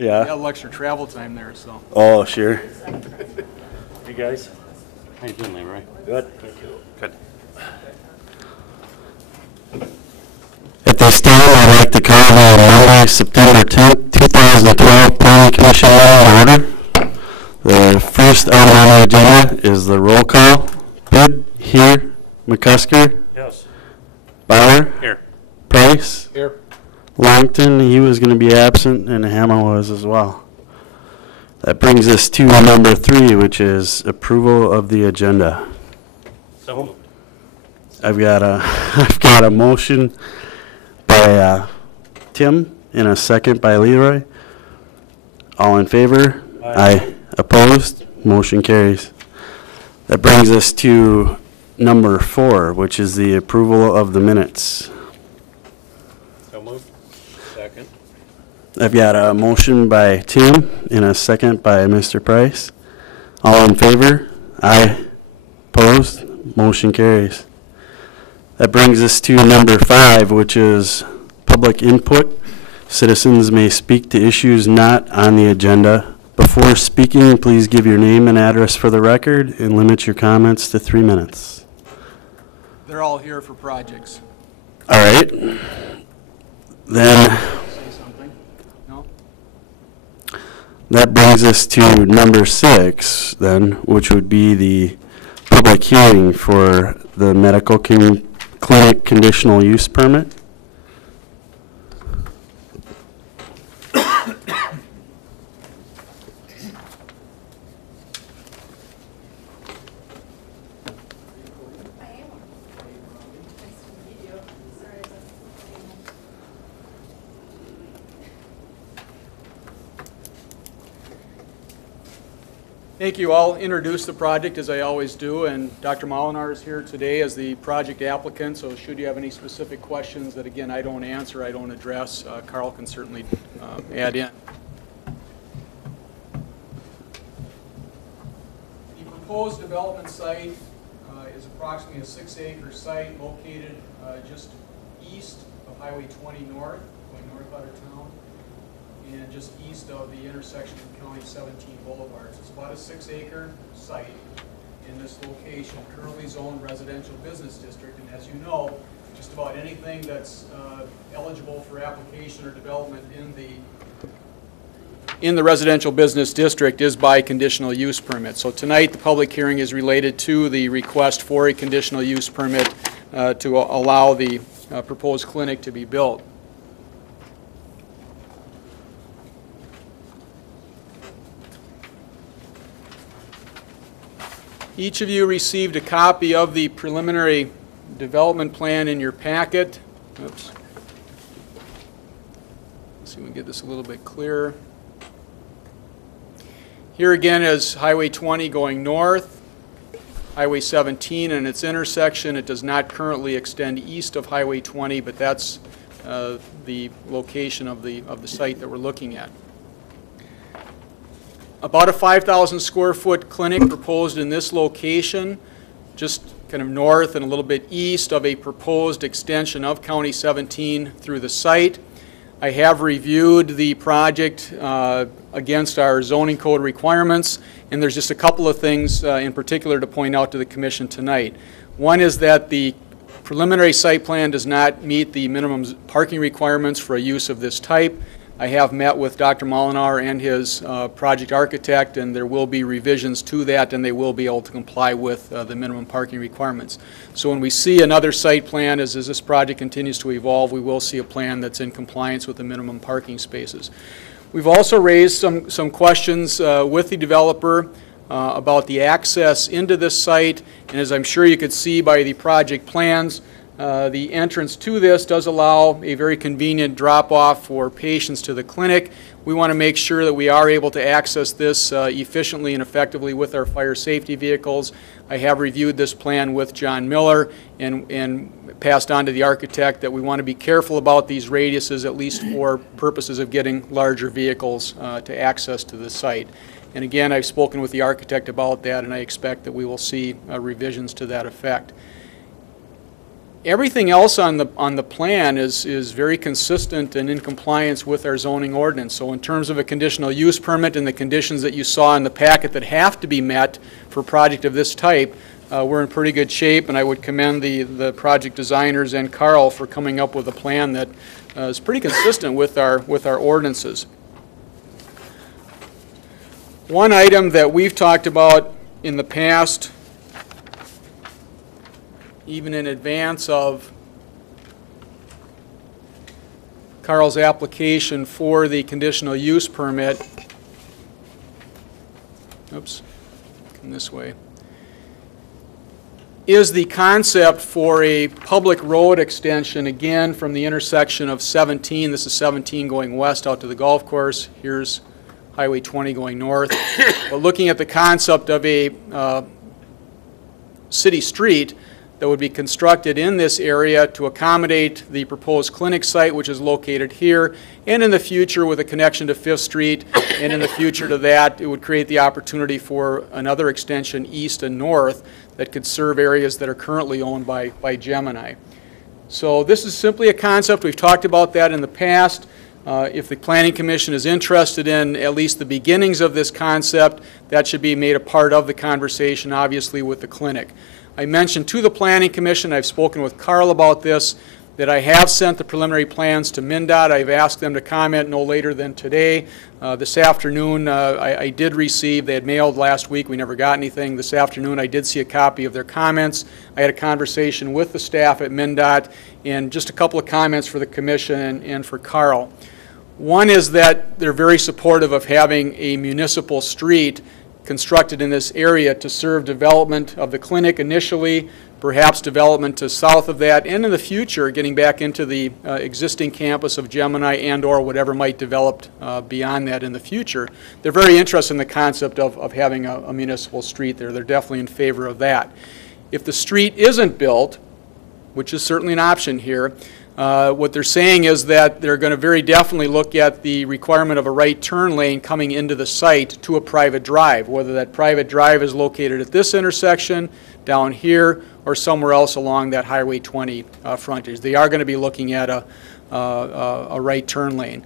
Yeah. Got a little extra travel time there, so. Oh, sure. Hey guys, how you doing, Leroy? Good. Good. At this time, I'd like to call the Monday, September 10th, 2012 Planning Commission meeting to order. The first item on the agenda is the roll call. Bid, here. McCusker, Yes. Bauer, Here. Price, Here. Longton, he was going to be absent, and Hamel was as well. That brings us to number 3, which is approval of the agenda. So moved. I've got a motion by Tim and a second by Leroy. All in favor? Aye. Opposed? Motion carries. That brings us to number 4, which is the approval of the minutes. So moved. Second. I've got a motion by Tim and a second by Mr. Price. All in favor? Aye. Opposed? Motion carries. That brings us to number 5, which is public input. Citizens may speak to issues not on the agenda. Before speaking, please give your name and address for the record and limit your comments to 3 minutes. They're all here for projects. All right. Then Say something? No? that brings us to number 6, then, which would be the public hearing for the medical clinic conditional use permit. Thank you. I'll introduce the project as I always do, and Dr. Molinar is here today as the project applicant, so should you have any specific questions that, again, I don't answer, I don't address, Carl can certainly add in. The proposed development site is approximately a 6-acre site located just east of Highway 20 North, going north out of town, and just east of the intersection of County 17 Boulevards. It's about a 6-acre site in this location, currently zoned residential business district. And as you know, just about anything that's eligible for application or development in the residential business district is by conditional use permit. So tonight, the public hearing is related to the request for a conditional use permit to allow the proposed clinic to be built. Each of you received a copy of the preliminary development plan in your packet. Oops. Let's see if we can get this a little bit clearer. Here again is Highway 20 going north, Highway 17 and its intersection. It does not currently extend east of Highway 20, but that's the location of the site that we're looking at. About a 5,000 square foot clinic proposed in this location, just kind of north and a little bit east of a proposed extension of County 17 through the site. I have reviewed the project against our zoning code requirements, and there's just a couple of things in particular to point out to the Commission tonight. One is that the preliminary site plan does not meet the minimum parking requirements for a use of this type. I have met with Dr. Molinar and his project architect, and there will be revisions to that, and they will be able to comply with the minimum parking requirements. So when we see another site plan, as this project continues to evolve, we will see a plan that's in compliance with the minimum parking spaces. We've also raised some questions with the developer about the access into this site, and as I'm sure you could see by the project plans, the entrance to this does allow a very convenient drop-off for patients to the clinic. We want to make sure that we are able to access this efficiently and effectively with our fire safety vehicles. I have reviewed this plan with John Miller and passed on to the architect that we want to be careful about these radiuses, at least for purposes of getting larger vehicles to access to the site. And again, I've spoken with the architect about that, and I expect that we will see revisions to that effect. Everything else on the plan is very consistent and in compliance with our zoning ordinance. So in terms of a conditional use permit and the conditions that you saw in the packet that have to be met for a project of this type, we're in pretty good shape, and I would commend the project designers and Carl for coming up with a plan that is pretty consistent with our ordinances. One item that we've talked about in the past, even in advance of Carl's application for the conditional use permit, oops, come this way, is the concept for a public road extension, again, from the intersection of 17. This is 17 going west out to the golf course. Here's Highway 20 going north. But looking at the concept of a city street that would be constructed in this area to accommodate the proposed clinic site, which is located here, and in the future with a connection to 5th Street, and in the future to that, it would create the opportunity for another extension east and north that could serve areas that are currently owned by Gemini. So this is simply a concept. We've talked about that in the past. If the Planning Commission is interested in at least the beginnings of this concept, that should be made a part of the conversation, obviously, with the clinic. I mentioned to the Planning Commission, I've spoken with Carl about this, that I have sent the preliminary plans to MnDOT. I've asked them to comment no later than today. This afternoon, I did receive, they had mailed last week, we never got anything. This afternoon, I did see a copy of their comments. I had a conversation with the staff at MnDOT, and just a couple of comments for the Commission and for Carl. One is that they're very supportive of having a municipal street constructed in this area to serve development of the clinic initially, perhaps development to south of that, and in the future getting back into the existing campus of Gemini and or whatever might develop beyond that in the future. They're very interested in the concept of having a municipal street there. They're definitely in favor of that. If the street isn't built, which is certainly an option here, what they're saying is that they're going to very definitely look at the requirement of a right turn lane coming into the site to a private drive, whether that private drive is located at this intersection, down here, or somewhere else along that Highway 20 frontage. They are going to be looking at a right turn lane.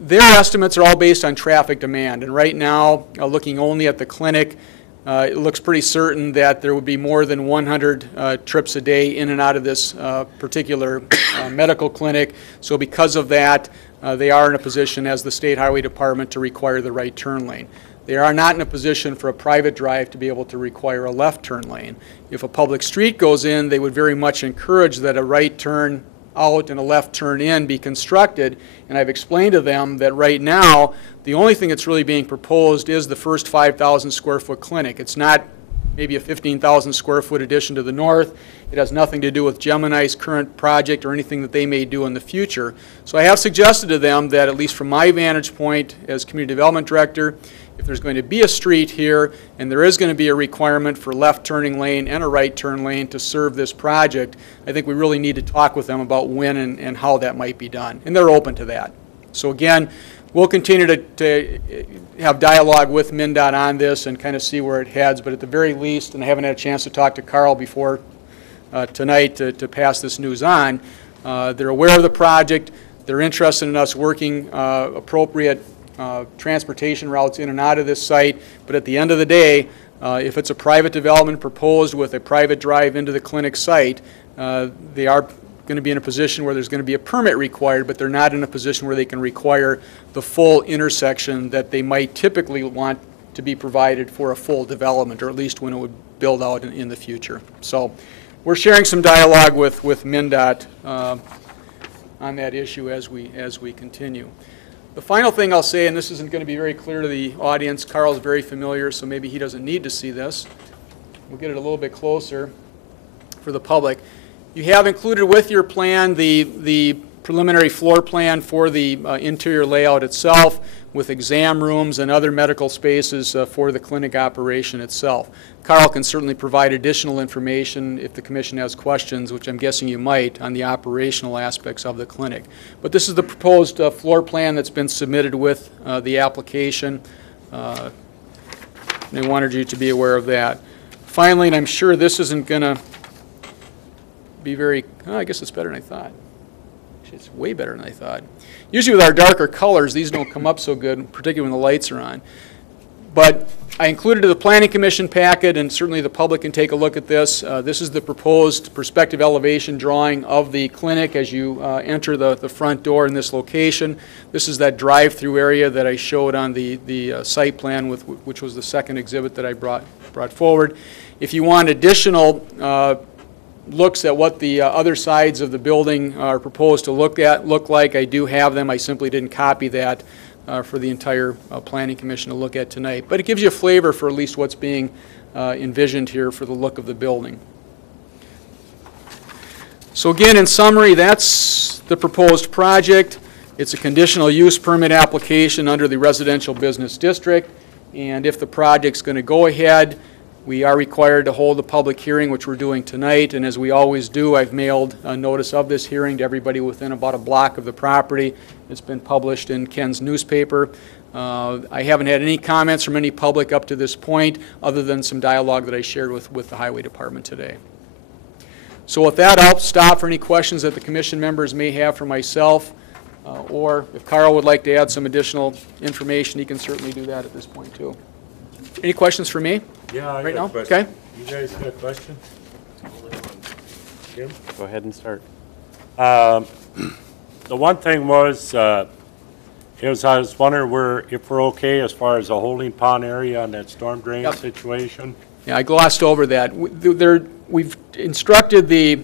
Their estimates are all based on traffic demand, and right now, looking only at the clinic, it looks pretty certain that there would be more than 100 trips a day in and out of this particular medical clinic. So because of that, they are in a position as the State Highway Department to require the right turn lane. They are not in a position for a private drive to be able to require a left turn lane. If a public street goes in, they would very much encourage that a right turn out and a left turn in be constructed, and I've explained to them that right now the only thing that's really being proposed is the first 5,000 square foot clinic. It's not maybe a 15,000 square foot addition to the north. It has nothing to do with Gemini's current project or anything that they may do in the future. So I have suggested to them that, at least from my vantage point as Community Development Director, if there's going to be a street here and there is going to be a requirement for left turning lane and a right turn lane to serve this project, I think we really need to talk with them about when and how that might be done. And they're open to that. So again, we'll continue to have dialogue with MnDOT on this and kind of see where it heads. But at the very least, and I haven't had a chance to talk to Carl before tonight to pass this news on, they're aware of the project. They're interested in us working appropriate transportation routes in and out of this site, but at the end of the day, if it's a private development proposed with a private drive into the clinic site, they are going to be in a position where there's going to be a permit required, but they're not in a position where they can require the full intersection that they might typically want to be provided for a full development, or at least when it would build out in the future. So we're sharing some dialogue with MnDOT on that issue as we continue. The final thing I'll say, and this isn't going to be very clear to the audience, Carl's very familiar, so maybe he doesn't need to see this. We'll get it a little bit closer for the public. You have included with your plan the preliminary floor plan for the interior layout itself, with exam rooms and other medical spaces for the clinic operation itself. Carl can certainly provide additional information if the Commission has questions, which I'm guessing you might, on the operational aspects of the clinic. But this is the proposed floor plan that's been submitted with the application. And I wanted you to be aware of that. Finally, and I'm sure this isn't going to be very, oh, I guess it's better than I thought. Actually, it's way better than I thought. Usually with our darker colors, these don't come up so good, particularly when the lights are on. But I included the Planning Commission packet, and certainly the public can take a look at this. This is the proposed perspective elevation drawing of the clinic as you enter the front door in this location. This is that drive-through area that I showed on the site plan, which was the second exhibit that I brought forward. If you want additional looks at what the other sides of the building are proposed to look like, I do have them. I simply didn't copy that for the entire Planning Commission to look at tonight. But it gives you a flavor for at least what's being envisioned here for the look of the building. So again, in summary, that's the proposed project. It's a conditional use permit application under the residential business district. And if the project's going to go ahead, we are required to hold a public hearing, which we're doing tonight, and as we always do, I've mailed a notice of this hearing to everybody within about a block of the property. It's been published in Ken's newspaper. I haven't had any comments from any public up to this point, other than some dialogue that I shared with the Highway Department today. So with that, I'll stop for any questions that the commission members may have for myself, or if Carl would like to add some additional information, he can certainly do that at this point too. Any questions for me? Yeah, I right got now? a question. Okay. You guys got questions? Jim? Go ahead and start. The one thing was I was wondering if we're okay as far as the holding pond area and that storm drain Yep. situation. Yeah, I glossed over that. We've instructed the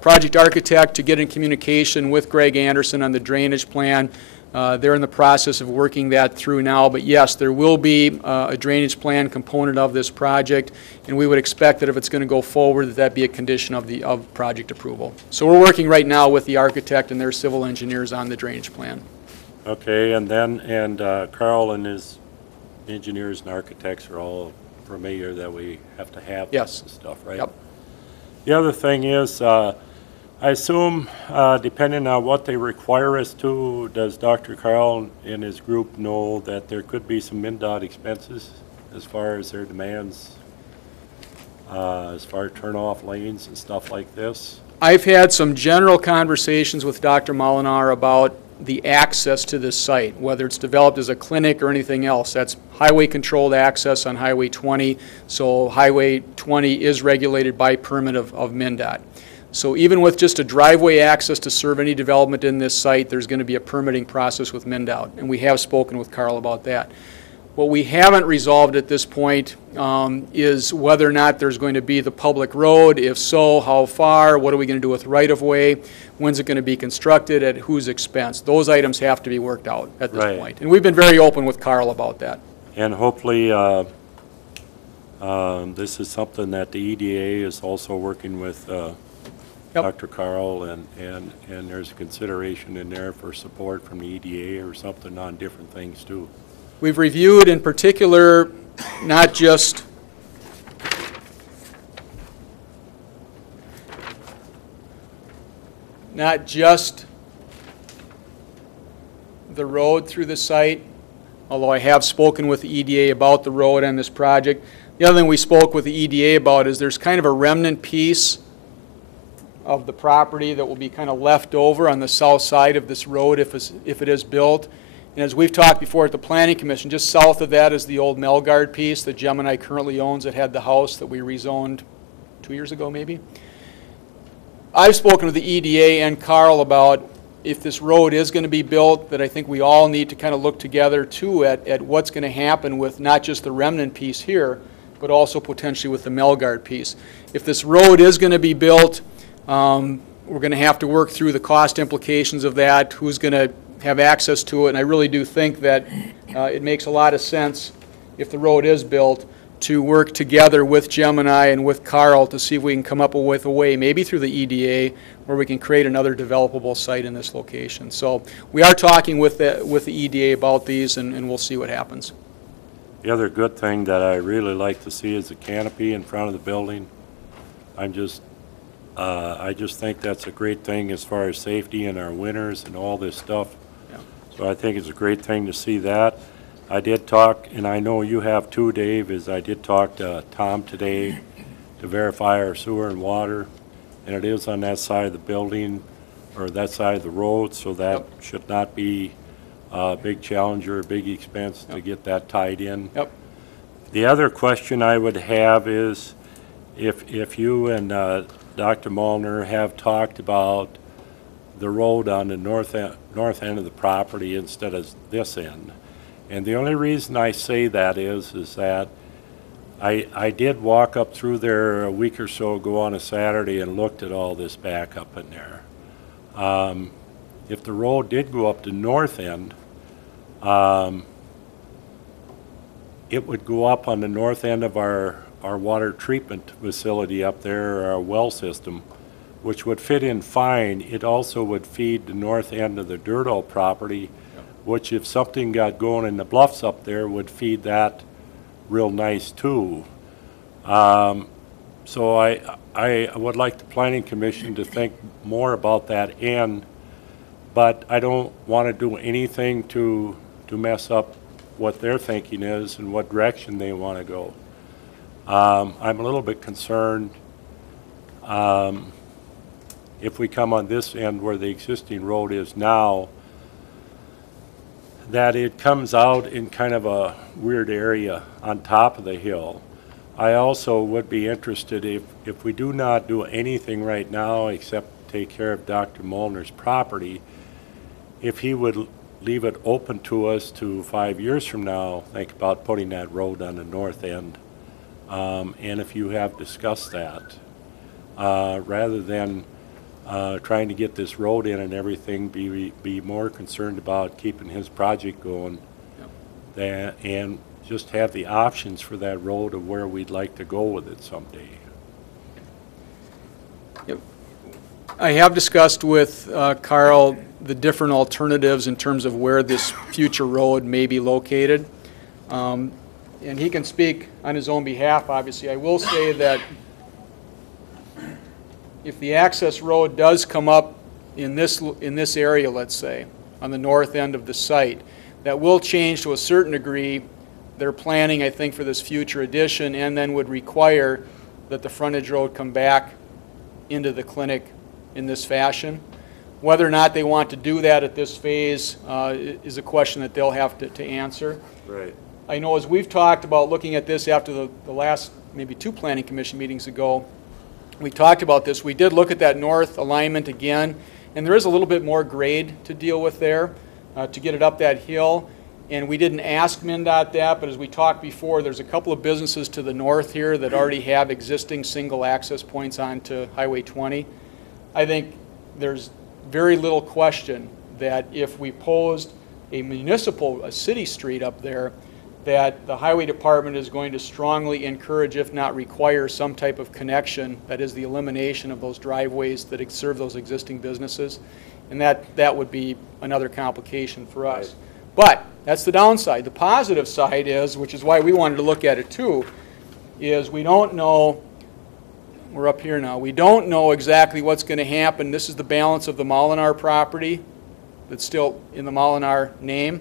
project architect to get in communication with Greg Anderson on the drainage plan. They're in the process of working that through now, but yes, there will be a drainage plan component of this project, and we would expect that if it's going to go forward, that be a condition of project approval. So we're working right now with the architect and their civil engineers on the drainage plan. Okay, and Carl and his engineers and architects are all familiar that we have to have Yes. this stuff, right? Yep. The other thing is, I assume, depending on what they require us to, does Dr. Carl and his group know that there could be some MnDOT expenses as far as their demands, as far as turn-off lanes and stuff like this? I've had some general conversations with Dr. Molinar about the access to this site, whether it's developed as a clinic or anything else. That's highway-controlled access on Highway 20, so Highway 20 is regulated by permit of MnDOT. So even with just a driveway access to serve any development in this site, there's going to be a permitting process with MnDOT, and we have spoken with Carl about that. What we haven't resolved at this point is whether or not there's going to be the public road. If so, how far? What are we going to do with right-of-way? When's it going to be constructed? At whose expense? Those items have to be worked out at this point. And we've been very open with Carl about that. And hopefully, this is something that the EDA is also working with Yep. Dr. Carl, and there's a consideration in there for support from the EDA or something on different things too. We've reviewed in particular not just the road through the site, although I have spoken with the EDA about the road and this project. The other thing we spoke with the EDA about is there's kind of a remnant piece of the property that will be kind of left over on the south side of this road if it is built. And as we've talked before at the Planning Commission, just south of that is the old Melgard piece that Gemini currently owns that had the house that we rezoned 2 years ago maybe. I've spoken with the EDA and Carl about if this road is going to be built, that I think we all need to kind of look together too at what's going to happen with not just the remnant piece here, but also potentially with the Melgard piece. If this road is going to be built, we're going to have to work through the cost implications of that, who's going to have access to it, and I really do think that it makes a lot of sense if the road is built to work together with Gemini and with Carl to see if we can come up with a way, maybe through the EDA, where we can create another developable site in this location. So we are talking with the EDA about these, and we'll see what happens. The other good thing that I really like to see is the canopy in front of the building. I just think that's a great thing as far as safety in our winters and all this stuff. Yeah. So I think it's a great thing to see that. I did talk, and I know you have too, Dave, I did talk to Tom today to verify our sewer and water. and it is on that side of the building, or that side of the road, so that Yep. should not be a big challenge or a big expense to Yep. get that tied in. Yep. The other question I would have is, if you and Dr. Molnar have talked about the road on the north end of the property instead of this end. And the only reason I say that is that I did walk up through there a week or so ago on a Saturday and looked at all this back up in there. If the road did go up the north end, it would go up on the north end of our water treatment facility up there, our well system, which would fit in fine. It also would feed the north end of the Dirtall property, which if something got going in the bluffs up there would feed that real nice too. So I would like the Planning Commission to think more about that end, but I don't want to do anything to mess up what their thinking is and what direction they want to go. I'm a little bit concerned if we come on this end where the existing road is now, that it comes out in kind of a weird area on top of the hill. I also would be interested if we do not do anything right now except take care of Dr. Molnar's property, if he would leave it open to us to 5 years from now, think about putting that road on the north end. And if you have discussed that, rather than trying to get this road in and everything, be more concerned about keeping his project going, and just have the options for that road of where we'd like to go with it someday. Yep. I have discussed with Carl the different alternatives in terms of where this future road may be located. And he can speak on his own behalf, obviously. I will say that if the access road does come up in this area, let's say, on the north end of the site, that will change to a certain degree their planning, I think, for this future addition, and then would require that the frontage road come back into the clinic in this fashion. Whether or not they want to do that at this phase is a question that they'll have to answer. Right. I know as we've talked about looking at this after the last maybe 2 Planning Commission meetings ago, we talked about this. We did look at that north alignment again, and there is a little bit more grade to deal with there to get it up that hill. And we didn't ask MnDOT that, but as we talked before, there's a couple of businesses to the north here that already have existing single access points onto Highway 20. I think there's very little question that if we posed a city street up there, that the Highway Department is going to strongly encourage, if not require, some type of connection, that is the elimination of those driveways that serve those existing businesses. And that would be another complication for us. Right. But that's the downside. The positive side is, which is why we wanted to look at it too, is we don't know, we're up here now, we don't know exactly what's going to happen. This is the balance of the Molinar property that's still in the Molinar name.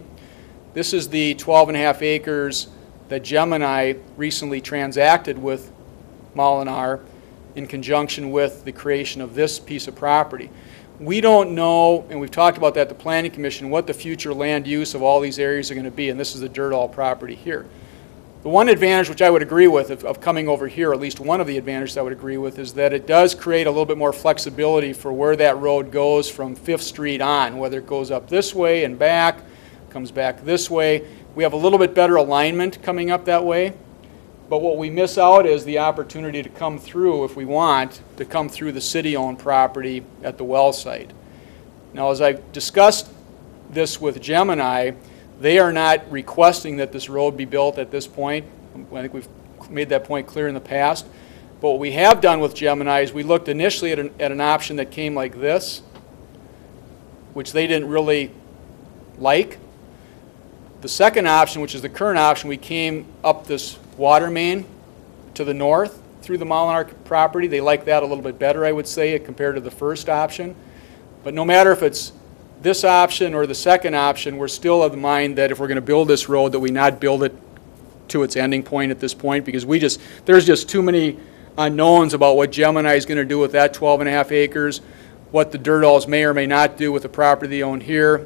This is the 12.5 acres that Gemini recently transacted with Molinar in conjunction with the creation of this piece of property. We don't know, and we've talked about that at the Planning Commission, what the future land use of all these areas are going to be, and this is the Dirtall property here. The one advantage which I would agree with of coming over here, at least one of the advantages I would agree with, is that it does create a little bit more flexibility for where that road goes from 5th Street on, whether it goes up this way and back, comes back this way. We have a little bit better alignment coming up that way. But what we miss out is the opportunity to come through, if we want, to come through the city-owned property at the well site. Now, as I've discussed this with Gemini, they are not requesting that this road be built at this point. I think we've made that point clear in the past. But what we have done with Gemini is we looked initially at an option that came like this, which they didn't really like. The second option, which is the current option, we came up this water main to the north through the Molinar property. They like that a little bit better, I would say, compared to the first option. But no matter if it's this option or the second option, we're still of the mind that if we're going to build this road, that we not build it to its ending point at this point, because there's just too many unknowns about what Gemini is going to do with that 12.5 acres, what the Dirdals may or may not do with the property they own here,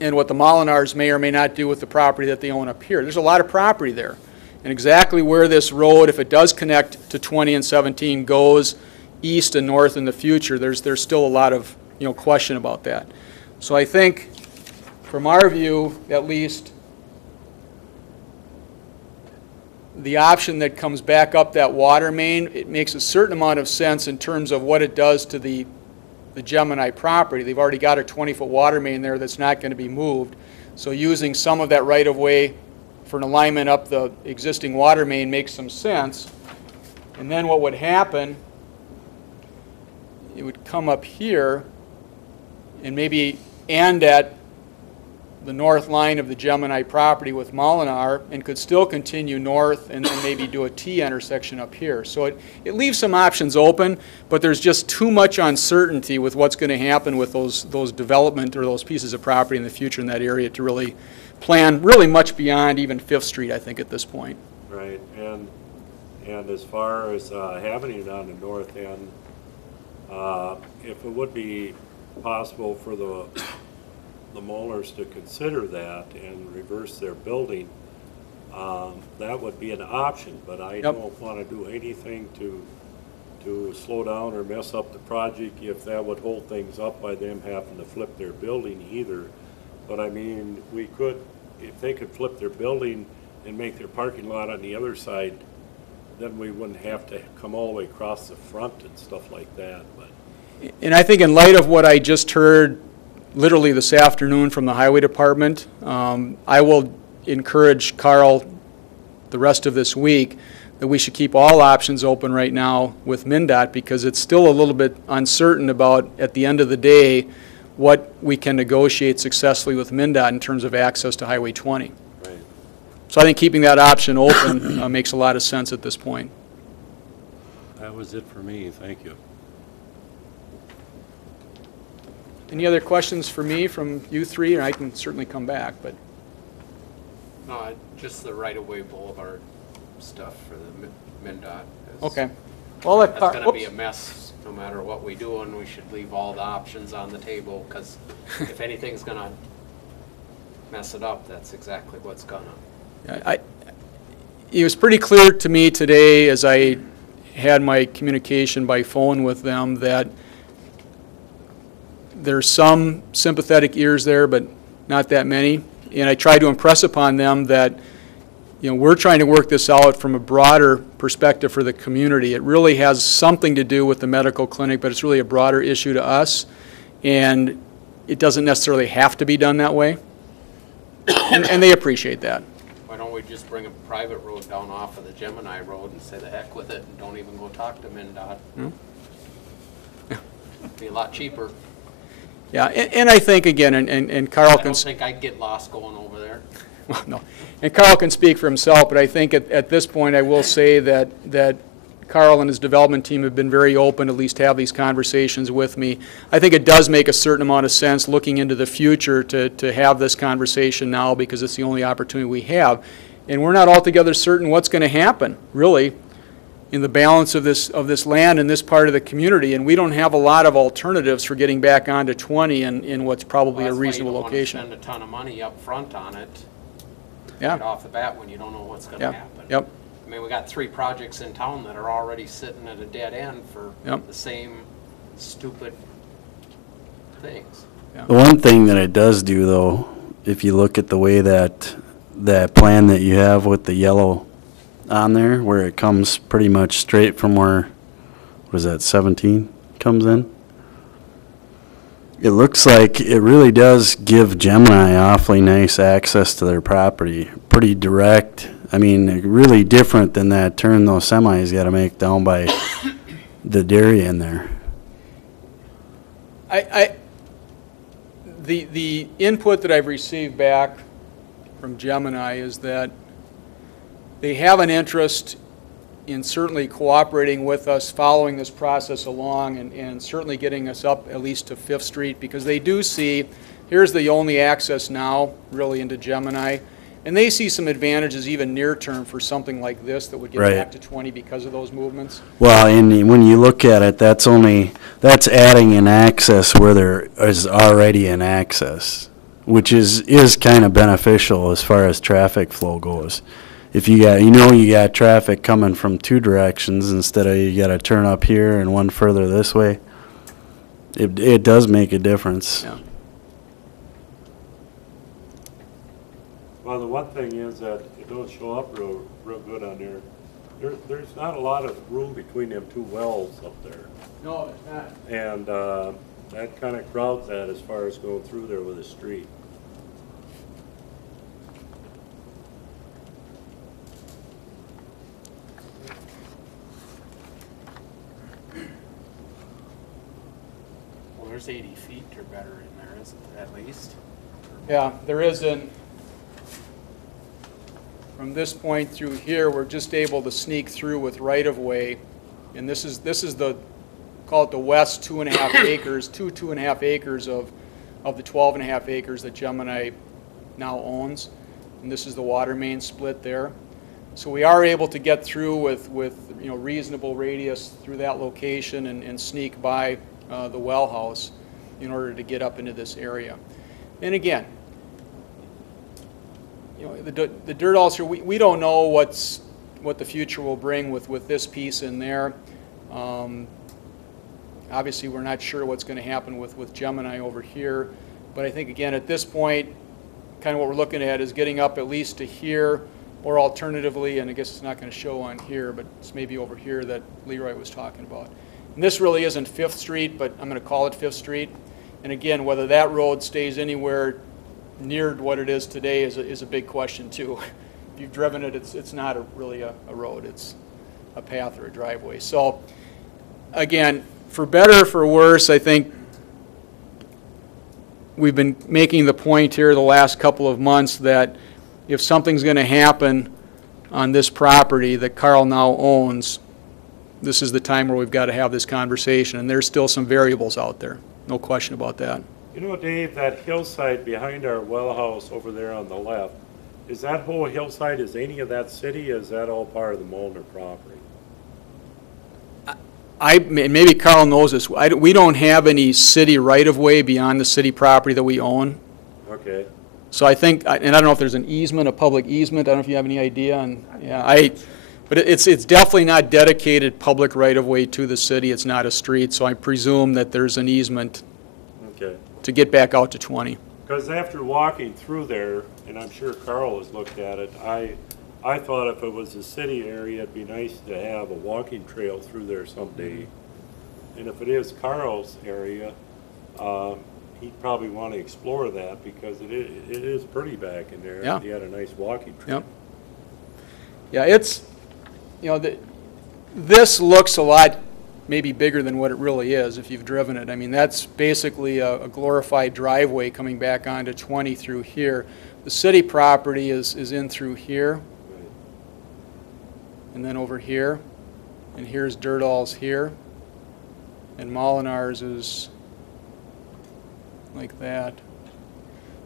and what the Molinars may or may not do with the property that they own up here. There's a lot of property there. And exactly where this road, if it does connect to 20 and 17, goes east and north in the future, there's still a lot of question about that. So I think, from our view, at least, the option that comes back up that water main, it makes a certain amount of sense in terms of what it does to the Gemini property. They've already got a 20-foot water main there that's not going to be moved. So using some of that right-of-way for an alignment up the existing water main makes some sense. And then what would happen, it would come up here and maybe end at the north line of the Gemini property with Molinar, and could still continue north and then maybe do a T intersection up here. So it leaves some options open, but there's just too much uncertainty with what's going to happen with those development or those pieces of property in the future in that area to really plan really much beyond even Fifth Street, I think, at this point. Right, and as far as having it on the north end, if it would be possible for the Molars to consider that and reverse their building, that would be an option, but I don't want to do anything to slow down or mess up the project if that would hold things up by them having to flip their building either. But I mean, we could, if they could flip their building and make their parking lot on the other side, then we wouldn't have to come all the way across the front and stuff like that. But And I think in light of what I just heard literally this afternoon from the Highway Department, I will encourage Carl the rest of this week that we should keep all options open right now with MnDOT, because it's still a little bit uncertain about, at the end of the day, what we can negotiate successfully with MnDOT in terms of access to Highway 20. right. So I think keeping that option open makes a lot of sense at this point. That was it for me, thank you. Any other questions for me from you three? And I can certainly come back, but No, just the right-of-way boulevard stuff for the MnDOT. okay. Well, let That's Carl, gonna be a mess no matter what we do, and we should leave all the options on the table, because if anything's gonna mess it up, that's exactly what's gonna. It was pretty clear to me today as I had my communication by phone with them that there's some sympathetic ears there, but not that many. And I tried to impress upon them that, we're trying to work this out from a broader perspective for the community. It really has something to do with the medical clinic, but it's really a broader issue to us. And it doesn't necessarily have to be done that way. And they appreciate that. Why don't we just bring a private road down off of the Gemini Road and say the heck with it, and don't even go talk to MnDOT? Be a lot cheaper. Yeah, and I think, again, and Carl I can... don't think I'd get lost going over there. Well, no. And Carl can speak for himself, but I think at this point I will say that Carl and his development team have been very open to at least have these conversations with me. I think it does make a certain amount of sense looking into the future to have this conversation now, because it's the only opportunity we have. And we're not altogether certain what's going to happen, really, in the balance of this land in this part of the community, and we don't have a lot of alternatives for getting back onto 20 in what's probably a reasonable location. That's why you don't want to spend a ton of money up front on it. Yeah. Right off the bat when you don't know what's going to happen. Yep. I mean, we got 3 projects in town that are already sitting at a dead end for the same stupid things. The one thing that it does do, though, if you look at the way that plan that you have with the yellow on there, where it comes pretty much straight from where, what is that, 17 comes in? It looks like it really does give Gemini awfully nice access to their property. Pretty direct. I mean, really different than that turn those semis got to make down by the dairy in there. The input that I've received back from Gemini is that they have an interest in certainly cooperating with us, following this process along, and certainly getting us up at least to Fifth Street, because they do see, here's the only access now really into Gemini. And they see some advantages even near term for something like this that would get Right. back to 20 because of those movements. Well, and when you look at it, that's adding an access where there is already an access, which is kind of beneficial as far as traffic flow goes. If you got traffic coming from two directions instead of you got to turn up here and one further this way, it does make a difference. Yeah. Well, the one thing is that it don't show up real good on there. There's not a lot of room between them two wells up there. No, it's not. And that kind of crowds that as far as going through there with a street. Well, there's 80 feet or better in there, isn't there, at least? Yeah, there is from this point through here, we're just able to sneak through with right-of-way. And this is call it the west 2.5 acres, 2.5 acres of the 12.5 acres that Gemini now owns. And this is the water main split there. So we are able to get through with reasonable radius through that location and sneak by the well house in order to get up into this area. And again, the dirt alls here, we don't know what the future will bring with this piece in there. Obviously, we're not sure what's going to happen with Gemini over here. But I think, again, at this point, kind of what we're looking at is getting up at least to here, or alternatively, and I guess it's not going to show on here, but it's maybe over here that Leroy was talking about. And this really isn't 5th Street, but I'm going to call it 5th Street. And again, whether that road stays anywhere near what it is today is a big question, too. If you've driven it, it's not really a road. It's a path or a driveway. So, again, for better or for worse, I think we've been making the point here the last couple of months that if something's going to happen on this property that Carl now owns, this is the time where we've got to have this conversation. And there's still some variables out there. No question about that. You know, Dave, that hillside behind our well house over there on the left, is that whole hillside, is any of that city, or is that all part of the Molnar property? Maybe Carl knows this. We don't have any city right-of-way beyond the city property that we own. Okay. So I think, and I don't know if there's an easement, a public easement. I don't know if you have any idea. And yeah, but it's definitely not dedicated public right-of-way to the city. It's not a street. So I presume that there's an easement Okay. to get back out to 20. Because after walking through there, and I'm sure Carl has looked at it, I thought if it was a city area, it'd be nice to have a walking trail through there someday. And if it is Carl's area, he'd probably want to explore that because it is pretty back in there. Yeah. He had a nice walking trail. Yep. Yeah, it's, this looks a lot maybe bigger than what it really is if you've driven it. I mean, that's basically a glorified driveway coming back onto 20 through here. The city property is in through here, and then over here, and here's Dirt Alls here, and Molinars is like that.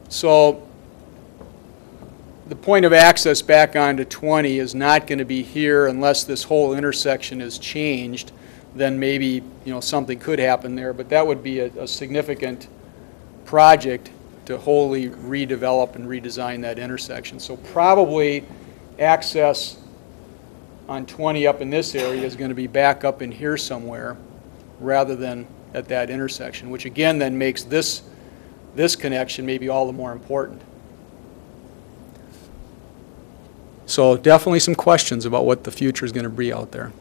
So the point of access back onto 20 is not going to be here unless this whole intersection is changed. Then maybe something could happen there, but that would be a significant project to wholly redevelop and redesign that intersection. So probably access on 20 up in this area is going to be back up in here somewhere rather than at that intersection, which again then makes this connection maybe all the more important. So definitely some questions about what the future is going to be out there.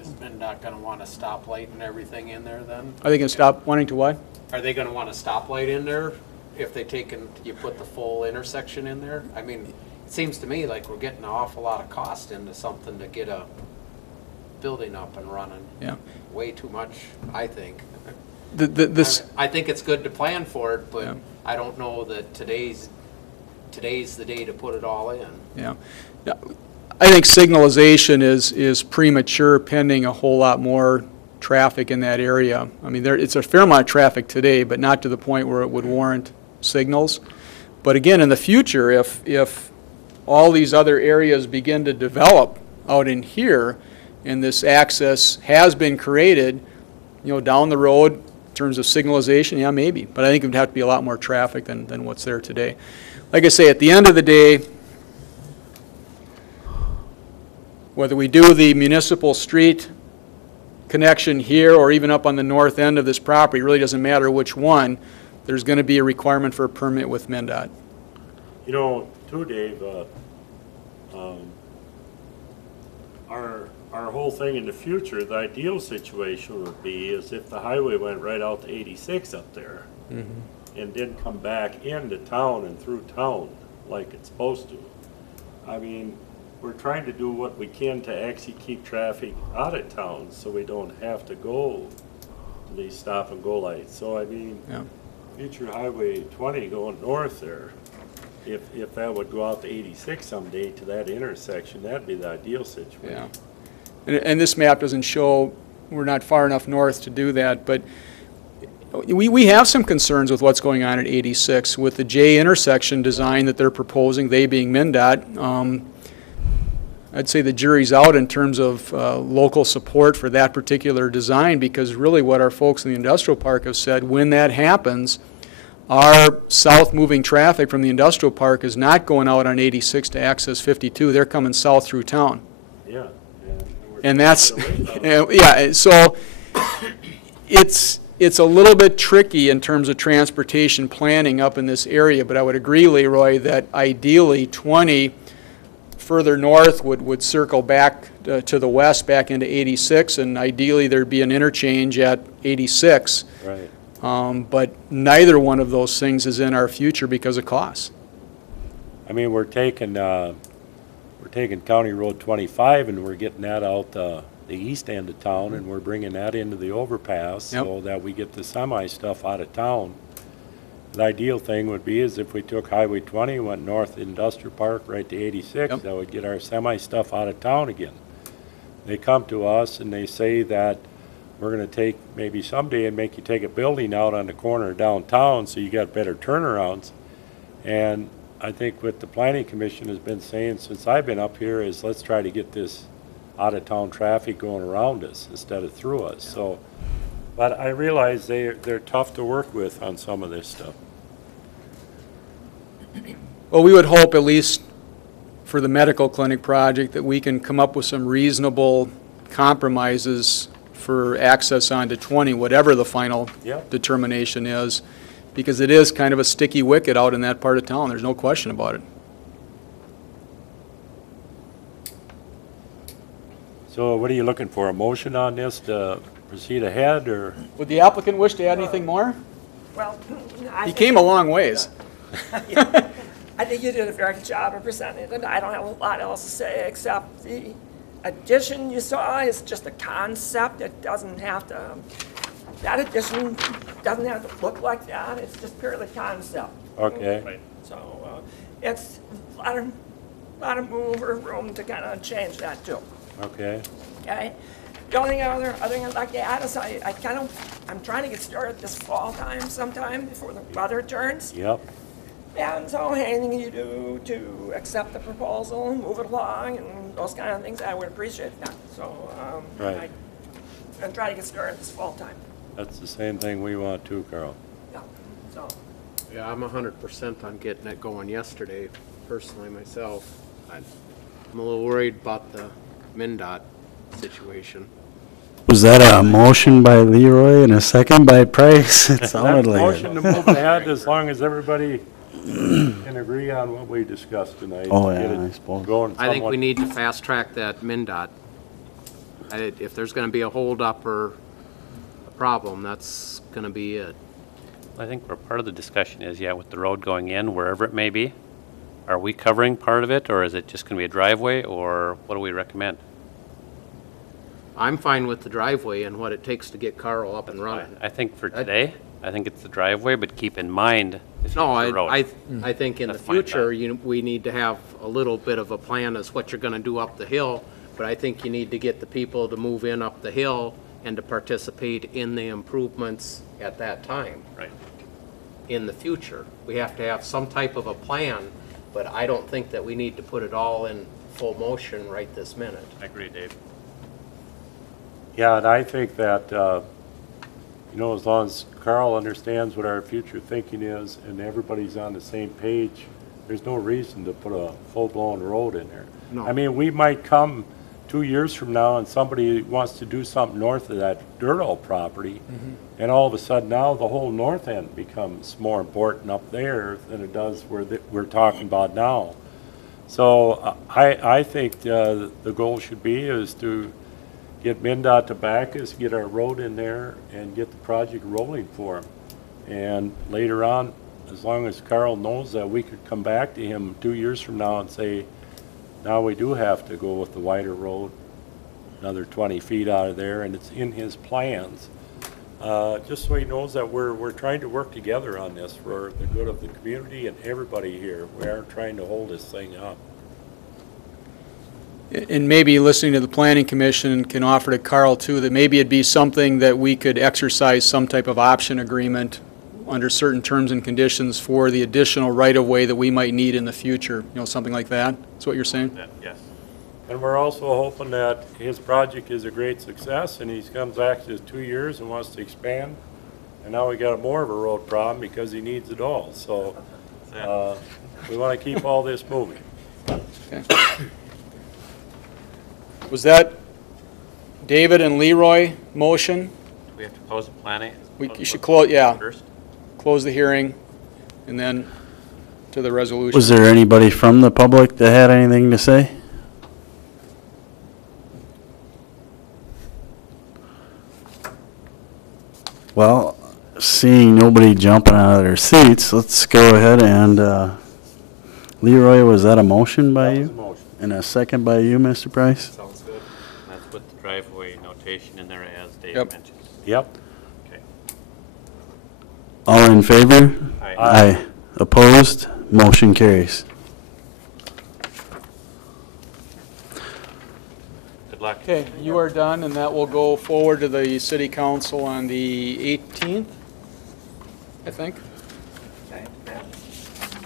Is MnDOT going to want a stoplight and everything in there then? Are they going to stop wanting to what? Are they gonna want a stoplight in there if you put the full intersection in there? I mean, it seems to me like we're getting an awful lot of cost into something to get a building up and running. Yeah. Way too much, I think. This. I think it's good to plan for it, but Yeah. I don't know that today's the day to put it all in. Yeah. I think signalization is premature pending a whole lot more traffic in that area. I mean, it's a fair amount of traffic today, but not to the point where it would warrant signals. But again, in the future, if all these other areas begin to develop out in here, and this access has been created, you know, down the road, in terms of signalization, yeah, maybe. But I think it would have to be a lot more traffic than what's there today. Like I say, at the end of the day, whether we do the municipal street connection here or even up on the north end of this property, really doesn't matter which one, there's going to be a requirement for a permit with MnDOT. You know, too, Dave, our whole thing in the future, the ideal situation would be is if the highway went right out to 86 up there and then come back into town and through town like it's supposed to. I mean, we're trying to do what we can to actually keep traffic out of town so we don't have to go to these stop and go lights. So I mean, Yeah. future Highway 20 going north there, if that would go out to 86 someday to that intersection, that'd be the ideal situation. Yeah. And this map doesn't show, we're not far enough north to do that, but we have some concerns with what's going on at 86 with the J intersection design that they're proposing, they being MnDOT. I'd say the jury's out in terms of local support for that particular design, because really what our folks in the industrial park have said, when that happens, our south-moving traffic from the industrial park is not going out on 86 to access 52. They're coming south through town. Yeah. And that's, yeah, so it's a little bit tricky in terms of transportation planning up in this area, but I would agree, Leroy, that ideally 20 further north would circle back to the west, back into 86, and ideally there'd be an interchange at 86. Right. But neither one of those things is in our future because of costs. I mean, we're taking County Road 25 and we're getting that out the east end of town, and we're bringing that into the overpass so that we get the semi stuff out of town. The ideal thing would be is if we took Highway 20, went north Industrial Park right to 86, that would get our semi stuff out of town again. They come to us and they say that we're going to take maybe someday and make you take a building out on the corner of downtown so you got better turnarounds. And I think what the Planning Commission has been saying since I've been up here is let's try to get this out-of-town traffic going around us instead of through us. So, but I realize they're tough to work with on some of this stuff. Well, we would hope, at least for the medical clinic project, that we can come up with some reasonable compromises for access onto 20, whatever the final determination is, because it is kind of a sticky wicket out in that part of town. There's no question about it. So what are you looking for, a motion on this to proceed ahead, or? Would the applicant wish to add anything more? Well, He came a long ways. I think you did a very good job of presenting it, and I don't have a lot else to say except the addition you saw is just a concept. It doesn't have to, that addition doesn't have to look like that. It's just purely concept. Okay. So it's a lot of move or room to kind of change that too. Okay. Okay. The only other thing I'd like to add is I'm trying to get started this fall time sometime before the weather turns. Yep. And so anything you do to accept the proposal and move it along and those kind of things, I would appreciate that. So Right. I'm trying to get started this fall time. That's the same thing we want too, Carl. Yeah. So Yeah, I'm 100% on getting it going yesterday, personally myself. I'm a little worried about the MnDOT situation. Was that a motion by Leroy and a second by Price? It sounded like Motion to it. move ahead as long as everybody can agree on what we discussed tonight. Oh, Get yeah, it I suppose. going I think somewhat. we need to fast track that MnDOT. If there's gonna be a holdup or a problem, that's gonna be it. I think where part of the discussion is, with the road going in, wherever it may be, are we covering part of it, or is it just going to be a driveway, or what do we recommend? I'm fine with the driveway and what it takes to get Carl up and running. I think for today, I think it's the driveway, but keep in mind the No, future road. I think in the That's fine, future, we need to have a little bit of a plan as what you're gonna do up the hill, but I think you need to get the people to move in up the hill and to participate in the improvements at that time. Right. in the future. We have to have some type of a plan, but I don't think that we need to put it all in full motion right this minute. I agree, Dave. Yeah, and I think that, you know, as long as Carl understands what our future thinking is and everybody's on the same page, there's no reason to put a full-blown road in there. No. I mean, we might come 2 years from now and somebody wants to do something north of that Durrell property, and all of a sudden now the whole north end becomes more important up there than it does where we're talking about now. So I think the goal should be is to get MnDOT to back us, get our road in there, and get the project rolling for them. And later on, as long as Carl knows that, we could come back to him 2 years from now and say, now we do have to go with the wider road, another 20 feet out of there, and it's in his plans. Just so he knows that we're trying to work together on this for the good of the community and everybody here. We are trying to hold this thing up. And maybe listening to the planning commission can offer to Carl too, that maybe it'd be something that we could exercise some type of option agreement under certain terms and conditions for the additional right-of-way that we might need in the future, you know, something like that. That's what you're saying? Yes. And we're also hoping that his project is a great success and he comes back to 2 years and wants to expand. And now we got more of a road problem because he needs it all. So we want to keep all this moving. Okay. Was that David and Leroy motion? Do we have to close the planning? You should close, yeah, First? close the hearing and then to the resolution. Was there anybody from the public that had anything to say? Well, seeing nobody jumping out of their seats, let's go ahead and, Leroy, was that a motion by That was a you? motion. And a second by you, Mr. Price? Sounds good. Let's put the driveway notation in there as Dave Yep. mentioned. Yep. Okay. All in favor? Aye. Aye. Opposed? Motion carries. Good luck. Okay, you are done, and that will go forward to the city council on the 18th, I think. Okay, Matt,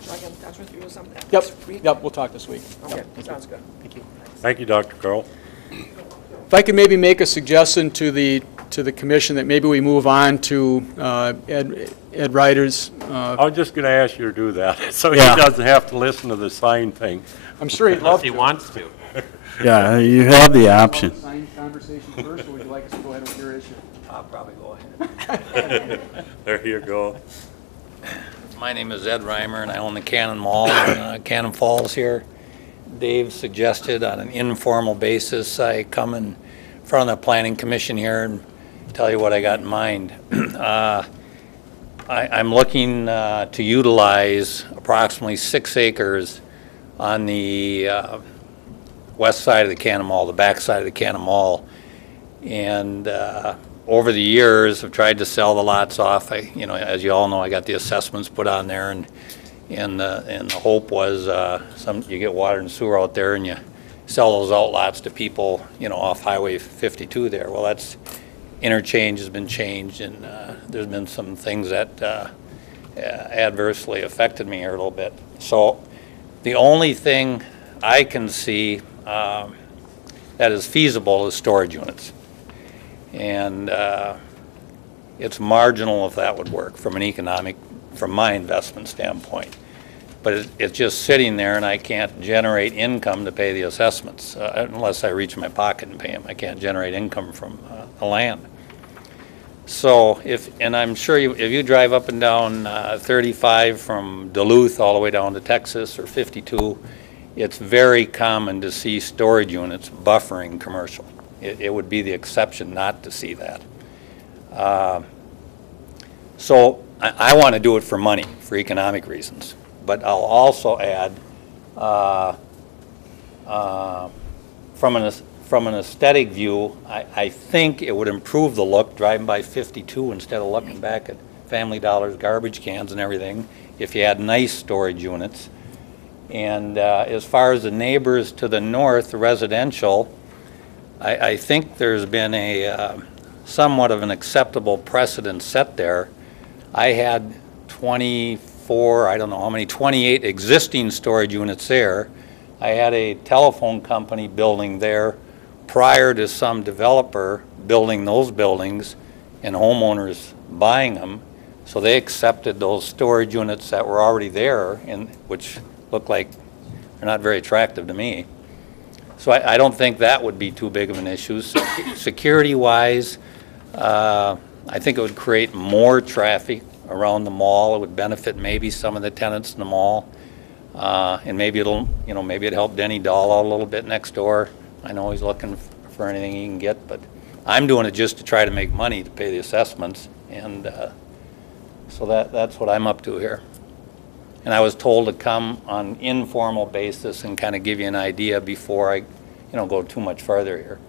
so I get in touch with you or something Yep, next week? yep, we'll talk this week. Okay, sounds good. Thank you. Thank you, Dr. Carl. If I could maybe make a suggestion to the commission that maybe we move on to Ed Ryder's, I was just going to ask you to do that, so he Yeah. doesn't have to listen to the sign thing. I'm sure he'd Unless love he to. wants to. Yeah, you have the option. Sign conversation first, or would you like us to go ahead with your issue? I'll probably go ahead. There you go. My name is Ed Reimer, and I own the Cannon Mall in Cannon Falls here. Dave suggested on an informal basis I come in front of the Planning Commission here and tell you what I got in mind. I'm looking to utilize approximately 6 acres on the west side of the Cannon Mall, the back side of the Cannon Mall. And over the years, I've tried to sell the lots off. You know, as you all know, I got the assessments put on there, and the hope was you get water and sewer out there, and you sell those outlots to people, you know, off Highway 52 there. Well, that's interchange has been changed, and there's been some things that adversely affected me here a little bit. So the only thing I can see that is feasible is storage units. And it's marginal if that would work from my investment standpoint. But it's just sitting there, and I can't generate income to pay the assessments unless I reach my pocket and pay them. I can't generate income from the land. So and I'm sure if you drive up and down 35 from Duluth all the way down to Texas, or 52, it's very common to see storage units buffering commercial. It would be the exception not to see that. So I want to do it for money, for economic reasons. But I'll also add, from an aesthetic view, I think it would improve the look driving by 52 instead of looking back at Family Dollar's garbage cans and everything, if you had nice storage units. And as far as the neighbors to the north, the residential, I think there's been a somewhat of an acceptable precedent set there. I had 24, I don't know how many, 28 existing storage units there. I had a telephone company building there prior to some developer building those buildings and homeowners buying them. So they accepted those storage units that were already there, and which look like they're not very attractive to me. So I don't think that would be too big of an issue. Security-wise, I think it would create more traffic around the mall. It would benefit maybe some of the tenants in the mall. And maybe it'll, you know, maybe it'd help Denny Dahl out a little bit next door. I know he's looking for anything he can get, but I'm doing it just to try to make money to pay the assessments. And so that's what I'm up to here. And I was told to come on informal basis and kind of give you an idea before I, go too much further here.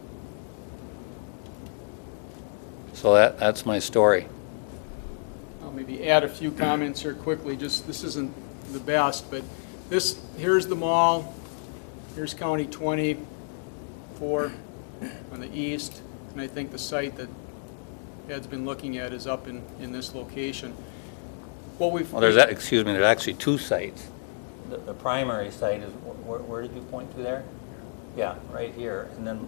So that's my story. I'll maybe add a few comments here quickly. Just, this isn't the best, but here's the mall. Here's County 24 on the east. And I think the site that Ed's been looking at is up in this location. Well, there's actually two sites. The primary site is, where did you point to there? Yeah, right here. And then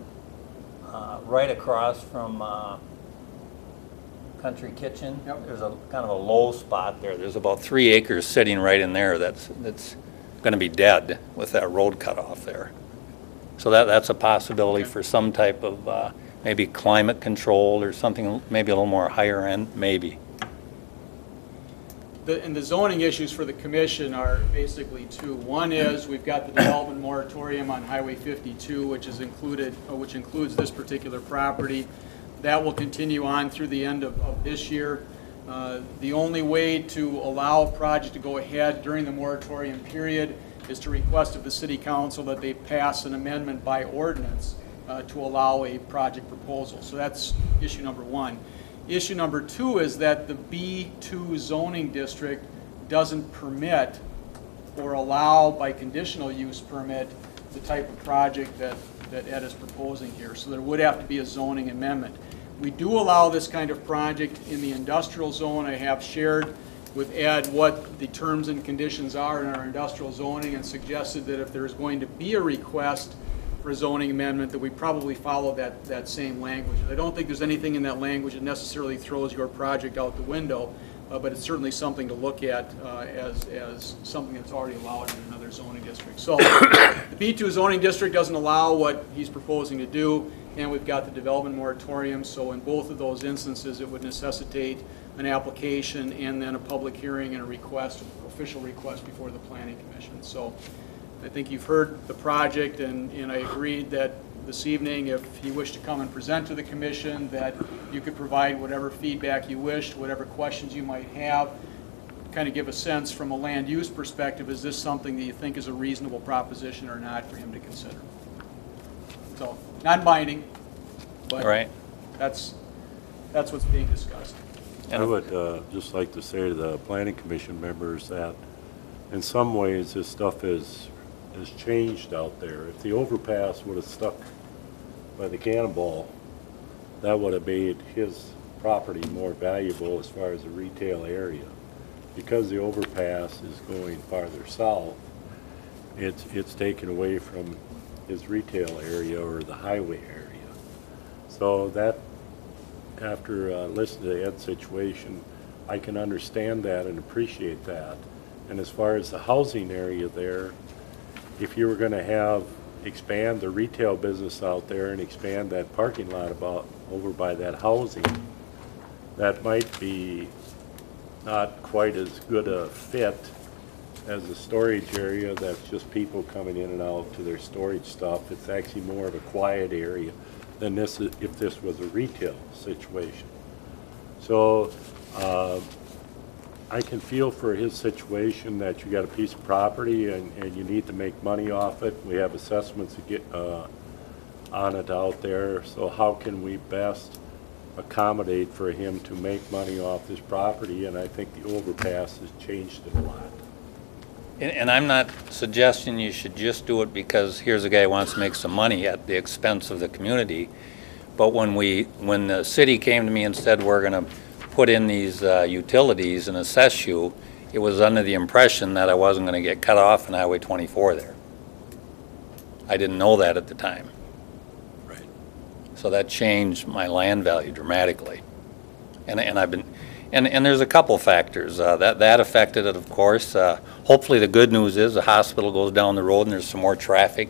right across from Country Kitchen, Yep. There's a kind of a low spot there. There's about 3 acres sitting right in there that's going to be dead with that road cut off there. So that's a possibility for some type of maybe climate control or something, maybe a little more higher end, maybe. And the zoning issues for the commission are basically two. One is we've got the development moratorium on Highway 52, which includes this particular property. That will continue on through the end of this year. The only way to allow a project to go ahead during the moratorium period is to request of the city council that they pass an amendment by ordinance to allow a project proposal. So that's issue number one. Issue number two is that the B2 zoning district doesn't permit or allow by conditional use permit the type of project that Ed is proposing here. So there would have to be a zoning amendment. We do allow this kind of project in the industrial zone. I have shared with Ed what the terms and conditions are in our industrial zoning and suggested that if there's going to be a request for a zoning amendment, that we probably follow that same language. I don't think there's anything in that language that necessarily throws your project out the window, but it's certainly something to look at as something that's already allowed in another zoning district. So the B2 zoning district doesn't allow what he's proposing to do, and we've got the development moratorium, so in both of those instances it would necessitate an application and then a public hearing and a request, official request before the Planning Commission. So I think you've heard the project, and I agreed that this evening, if you wish to come and present to the commission, that you could provide whatever feedback you wished, whatever questions you might have, kind of give a sense from a land use perspective, is this something that you think is a reasonable proposition or not for him to consider? So, non-binding, but Right. that's what's being discussed. I would just like to say to the planning commission members that in some ways this stuff is changed out there. If the overpass would have stuck by the Cannonball, that would have made his property more valuable as far as the retail area. Because the overpass is going farther south, it's taken away from his retail area or the highway area. So that, after listening to Ed's situation, I can understand that and appreciate that. And as far as the housing area there, if you were going to expand the retail business out there and expand that parking lot over by that housing, that might be not quite as good a fit as a storage area that's just people coming in and out to their storage stuff. It's actually more of a quiet area than this if this was a retail situation. So I can feel for his situation that you got a piece of property and you need to make money off it. We have assessments to get on it out there. So how can we best accommodate for him to make money off this property? And I think the overpass has changed it a lot. And I'm not suggesting you should just do it because here's a guy who wants to make some money at the expense of the community. But when the city came to me and said we're going to put in these utilities and assess you, it was under the impression that I wasn't going to get cut off on Highway 24 there. I didn't know that at the time. Right. So that changed my land value dramatically. And I've been, and there's a couple factors that affected it, of course. Hopefully the good news is the hospital goes down the road and there's some more traffic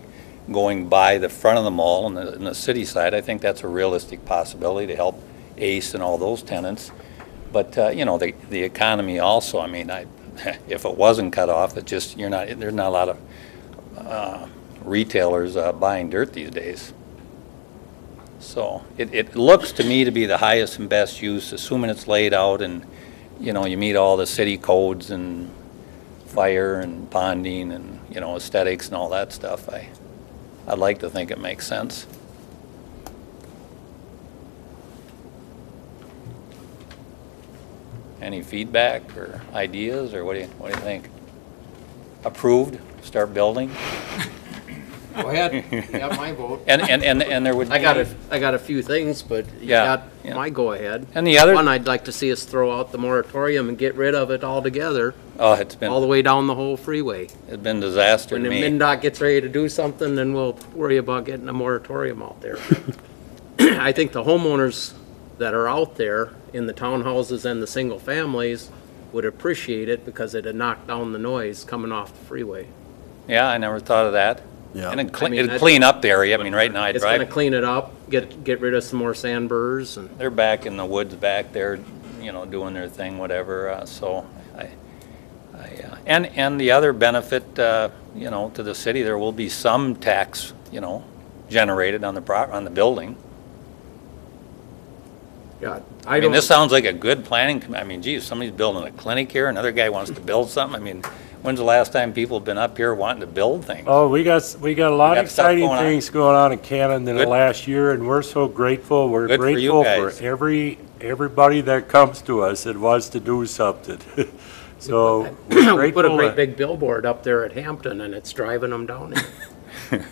going by the front of the mall and the city side. I think that's a realistic possibility to help ACE and all those tenants. But, you know, the economy also, I mean, if it wasn't cut off, it just, there's not a lot of retailers buying dirt these days. So it looks to me to be the highest and best use, assuming it's laid out and, you know, you meet all the city codes and fire and ponding and, you know, aesthetics and all that stuff. I'd like to think it makes sense. Any feedback or ideas, or what do you think? Approved, start building? Go ahead, you got my vote. And there would be. I got a few things, but you Yeah, got yeah. my go-ahead. And the other. One, I'd like to see us throw out the moratorium and get rid of it altogether, Oh, all the way down the whole freeway. it's been disaster When to the me. MnDOT gets ready to do something, then we'll worry about getting a moratorium out there. I think the homeowners that are out there in the townhouses and the single families would appreciate it because it'd knock down the noise coming off the freeway. Yeah, I never thought of that. Yeah. And I mean, it'd clean up the area. I mean, right now I It's gonna drive, clean it up, get rid of some more sandburrs and. they're back in the woods back there, you know, doing their thing, whatever, so and the other benefit, you know, to the city, there will be some tax, you know, generated on the building. Yeah, I mean, this sounds like a good planning, I mean, geez, somebody's building a clinic here, another guy wants to build something. I mean, when's the last time people have been up here wanting to build things? Oh, we got a lot We of got stuff exciting going on. things going on in Cannon in the Good. last year, and we're so grateful. We're Good for you grateful guys. for everybody that comes to us and wants to do something. So we're we put a grateful. great big billboard up there at Hampton and it's driving them down here.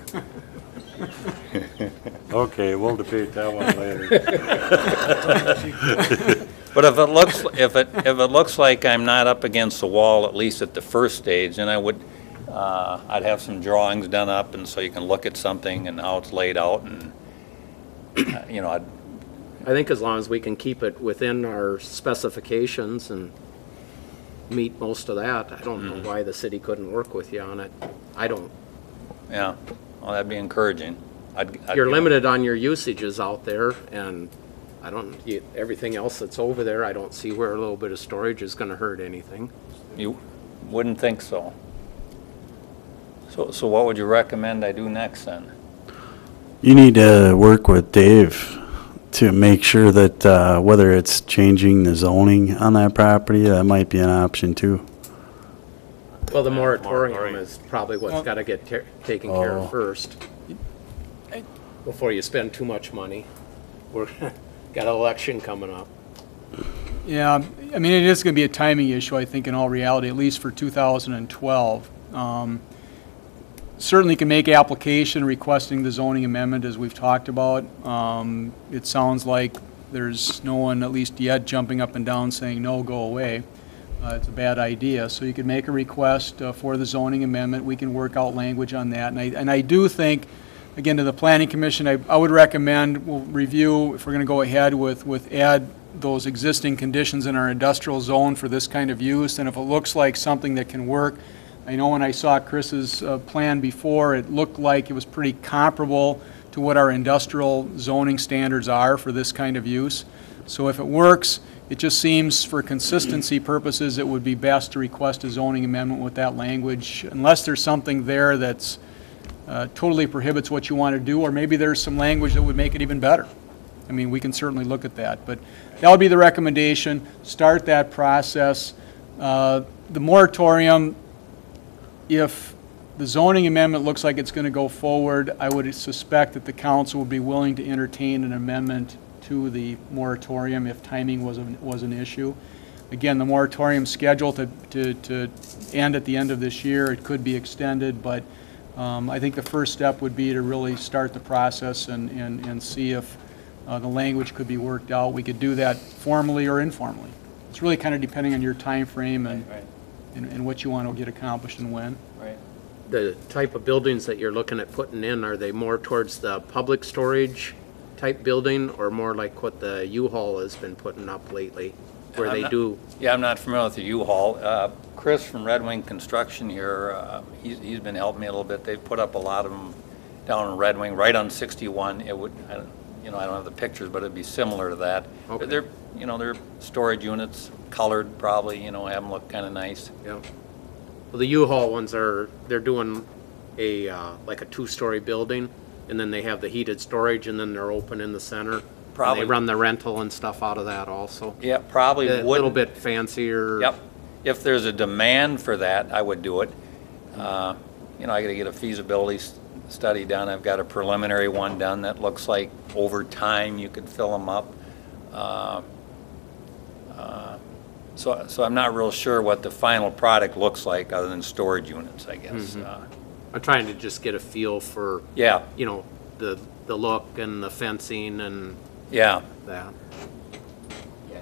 Okay, we'll debate that one later. But if it looks like I'm not up against the wall, at least at the first stage, then I'd have some drawings done up, and so you can look at something and how it's laid out, and, you know, I think as long as we can keep it within our specifications and meet most of that, I don't know why the city couldn't work with you on it. I don't. yeah, well, that'd be encouraging. You're limited on your usages out there, and everything else that's over there, I don't see where a little bit of storage is gonna hurt anything. You wouldn't think so. So what would you recommend I do next then? You need to work with Dave to make sure that whether it's changing the zoning on that property, that might be an option too. Well, the moratorium is probably what's gotta get taken care Oh. of first. Before you spend too much money. We're, got an election coming up. Yeah, I mean, it is going to be a timing issue, I think, in all reality, at least for 2012. Certainly can make application requesting the zoning amendment, as we've talked about. It sounds like there's no one, at least yet, jumping up and down saying, no, go away. It's a bad idea. So you could make a request for the zoning amendment. We can work out language on that. And I do think, again, to the Planning Commission, I would recommend we'll review, if we're going to go ahead with add those existing conditions in our industrial zone for this kind of use, and if it looks like something that can work. I know when I saw Chris's plan before, it looked like it was pretty comparable to what our industrial zoning standards are for this kind of use. So if it works, it just seems for consistency purposes, it would be best to request a zoning amendment with that language, unless there's something there that's totally prohibits what you want to do, or maybe there's some language that would make it even better. I mean, we can certainly look at that, but that would be the recommendation. Start that process. The moratorium, if the zoning amendment looks like it's going to go forward, I would suspect that the council would be willing to entertain an amendment to the moratorium if timing was an issue. Again, the moratorium scheduled to end at the end of this year. It could be extended, but I think the first step would be to really start the process and see if the language could be worked out. We could do that formally or informally. It's really kind of depending on your time frame and, and what you want to get accomplished and when. The type of buildings that you're looking at putting in, are they more towards the public storage type building, or more like what the U-Haul has been putting up lately, where I'm they not- do? Yeah, I'm not familiar with the U-Haul. Chris from Red Wing Construction here, he's been helping me a little bit. They've put up a lot of them down in Red Wing, right on 61. It would, I don't have the pictures, but it'd be similar to that. Okay. They're, they're storage units, colored probably, have them look kind of nice. Yeah. Well, the U-Haul ones they're doing a, like a 2-story building, and then they have the heated storage, and then they're open in the center. Probably. And they run the rental and stuff out of that also. Yeah, probably A would. little bit fancier. Yep. If there's a demand for that, I would do it. I gotta get a feasibility study done. I've got a preliminary one done that looks like over time you could fill them up. So I'm not real sure what the final product looks like other than storage units, I guess. I'm trying to just get a feel for, Yeah, the look and the fencing and yeah. that.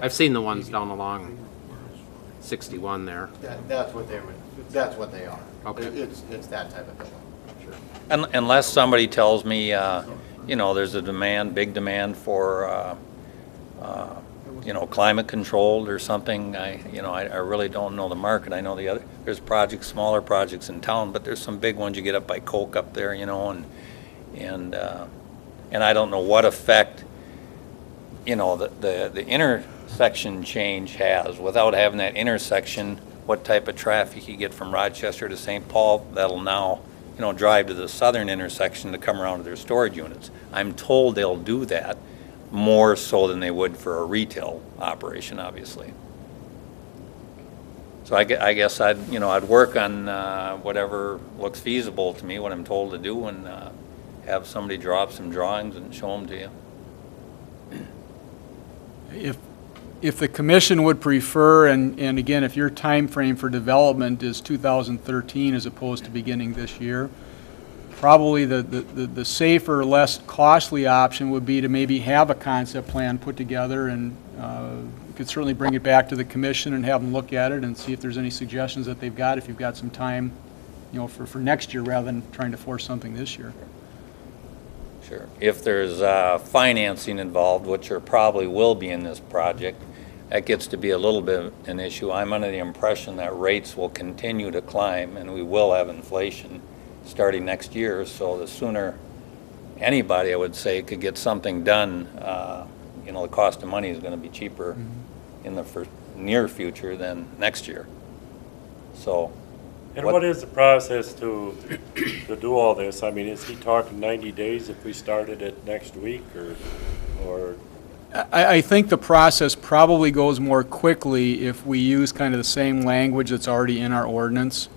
I've seen the ones down along 61 there. That's what they are. Okay. It's that type of thing. Sure. Unless somebody tells me, there's a big demand for, climate controlled or something. I really don't know the market. I know there's projects, smaller projects in town, but there's some big ones you get up by Coke up there, and I don't know what effect, the intersection change has. Without having that intersection, what type of traffic you get from Rochester to St. Paul that'll now, drive to the southern intersection to come around to their storage units. I'm told they'll do that more so than they would for a retail operation, obviously. So I guess I'd work on whatever looks feasible to me, what I'm told to do, and have somebody draw up some drawings and show them to you. If the commission would prefer, and again, if your time frame for development is 2013 as opposed to beginning this year, probably the safer, less costly option would be to maybe have a concept plan put together, and you could certainly bring it back to the commission and have them look at it and see if there's any suggestions that they've got, if you've got some time, for next year rather than trying to force something this year. Sure. If there's financing involved, which there probably will be in this project, that gets to be a little bit an issue. I'm under the impression that rates will continue to climb and we will have inflation starting next year. So the sooner anybody, I would say, could get something done, the cost of money is going to be cheaper in the near future than next year. So. And what is the process to do all this? I mean, is he talking 90 days if we started it next week, or? I think the process probably goes more quickly if we use kind of the same language that's already in our ordinance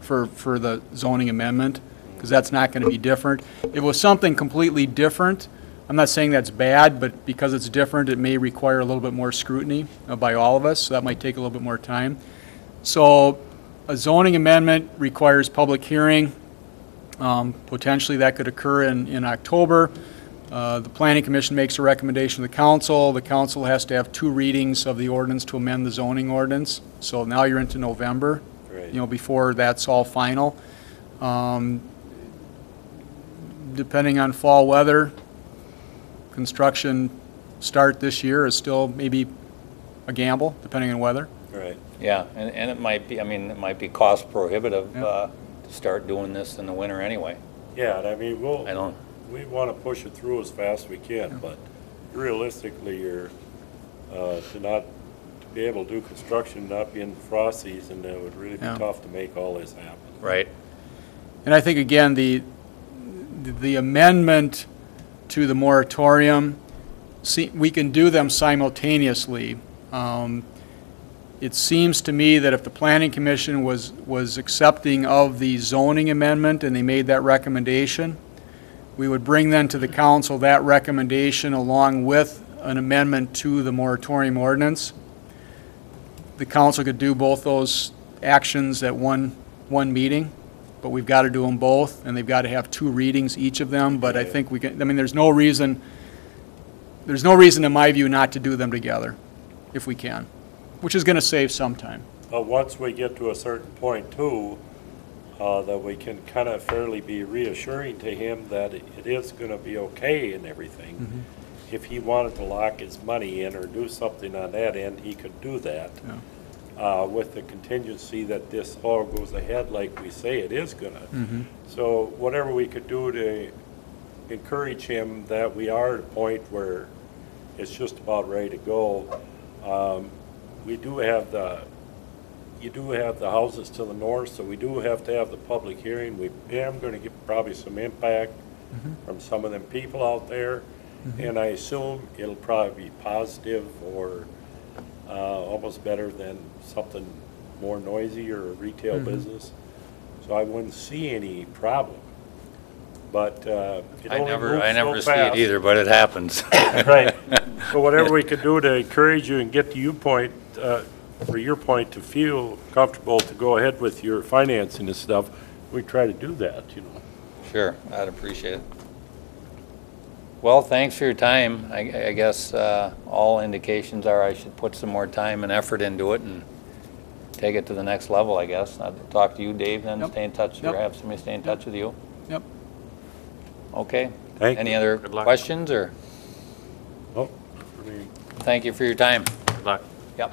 for the zoning amendment, because that's not going to be different. If it was something completely different, I'm not saying that's bad, but because it's different, it may require a little bit more scrutiny by all of us, so that might take a little bit more time. So a zoning amendment requires public hearing. Potentially that could occur in October. The Planning Commission makes a recommendation to the council. The council has to have 2 readings of the ordinance to amend the zoning ordinance. So now you're into November, Right. Before that's all final. Depending on fall weather, construction start this year is still maybe a gamble, depending on weather. Right. Yeah, and it might be, it might be cost prohibitive to start doing this in the winter anyway. Yeah, and I mean, we want to push it through as fast as we can, but realistically, to be able to do construction, not be in the frost season, it would really be tough to make all this happen. Right. And I think, again, the amendment to the moratorium, we can do them simultaneously. It seems to me that if the Planning Commission was accepting of the zoning amendment and they made that recommendation, we would bring then to the council that recommendation along with an amendment to the moratorium ordinance. The council could do both those actions at one meeting, but we've got to do them both, and they've got to have 2 readings, each of them. But I think there's no reason there's no reason, in my view, not to do them together, if we can, which is going to save some time. But once we get to a certain point too, that we can kind of fairly be reassuring to him that it is going to be okay and everything. If he wanted to lock his money in or do something on that end, he could do that. With the contingency that this all goes ahead like we say it is gonna. So whatever we could do to encourage him that we are at a point where it's just about ready to go. We do have you do have the houses to the north, so we do have to have the public hearing. We am going to get probably some impact from some of them people out there, and I assume it'll probably be positive or almost better than something more noisy or a retail business. So I wouldn't see any problem. But it I only never moves so see it fast. either, but it happens. Right. So whatever we could do to encourage you and get to your point, for your point, to feel comfortable to go ahead with your financing and stuff, we try to do that, you know. Sure, I'd appreciate it. Well, thanks for your time. I guess all indications are I should put some more time and effort into it and take it to the next level, I guess. I'll talk to you, Dave, then Yep. stay in touch, or Yep. have somebody stay in touch with you. Yep. Okay. Thank Any you. other Good luck. questions, or Oh, I mean, thank you for your time? Good luck. Yep.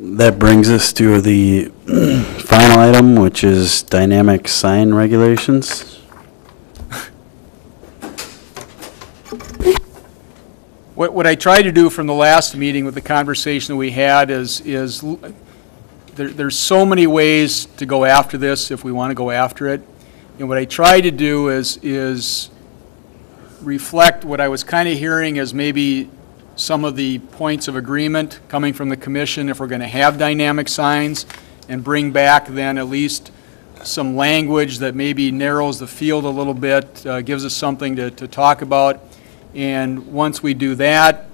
That brings us to the final item, which is dynamic sign regulations. What I tried to do from the last meeting with the conversation that we had is there's so many ways to go after this if we want to go after it. And what I tried to do is reflect what I was kind of hearing as maybe some of the points of agreement coming from the commission if we're going to have dynamic signs, and bring back then at least some language that maybe narrows the field a little bit, gives us something to talk about. And once we do that,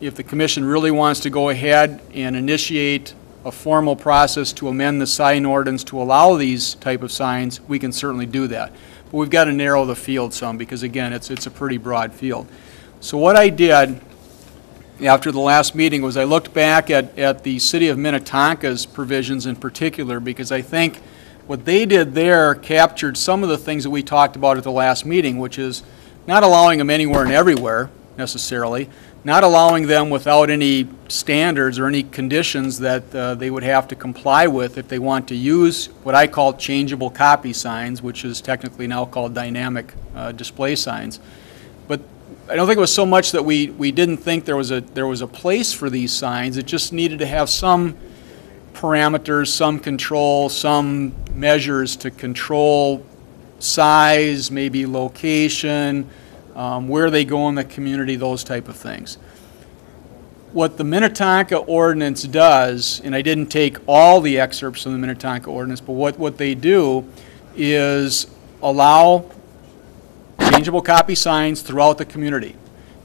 if the commission really wants to go ahead and initiate a formal process to amend the sign ordinance to allow these type of signs, we can certainly do that. But we've got to narrow the field some because, again, it's a pretty broad field. So what I did after the last meeting was I looked back at the city of Minnetonka's provisions in particular, because I think what they did there captured some of the things that we talked about at the last meeting, which is not allowing them anywhere and everywhere necessarily, not allowing them without any standards or any conditions that they would have to comply with if they want to use what I call changeable copy signs, which is technically now called dynamic display signs. But I don't think it was so much that we didn't think there was a place for these signs. It just needed to have some parameters, some control, some measures to control size, maybe location, where they go in the community, those type of things. What the Minnetonka ordinance does, and I didn't take all the excerpts from the Minnetonka ordinance, but what they do is allow changeable copy signs throughout the community.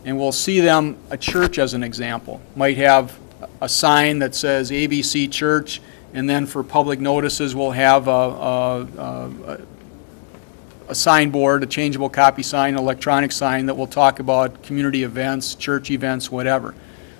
And we'll see them, a church as an example, might have a sign that says ABC Church, and then for public notices, we'll have a signboard, a changeable copy sign, an electronic sign that will talk about community events, church events, whatever.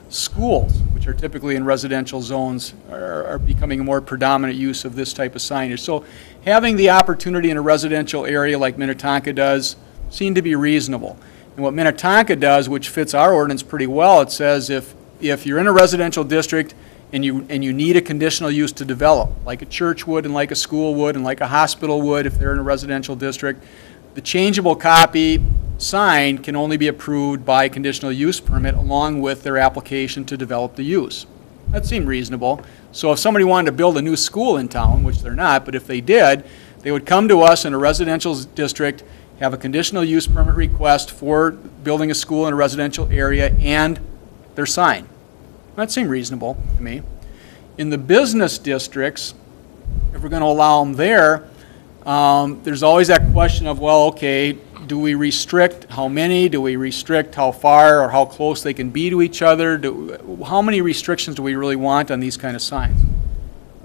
Schools, which are typically in residential zones, are becoming a more predominant use of this type of signage. So having the opportunity in a residential area like Minnetonka does seem to be reasonable. And what Minnetonka does, which fits our ordinance pretty well, it says if you're in a residential district and you need a conditional use to develop, like a church would and like a school would and like a hospital would if they're in a residential district, the changeable copy sign can only be approved by conditional use permit along with their application to develop the use. That seemed reasonable. So if somebody wanted to build a new school in town, which they're not, but if they did, they would come to us in a residential district, have a conditional use permit request for building a school in a residential area and their sign. That seemed reasonable to me. In the business districts, if we're going to allow them there, there's always that question of, well, okay, do we restrict how many? Do we restrict how far or how close they can be to each other? How many restrictions do we really want on these kind of signs?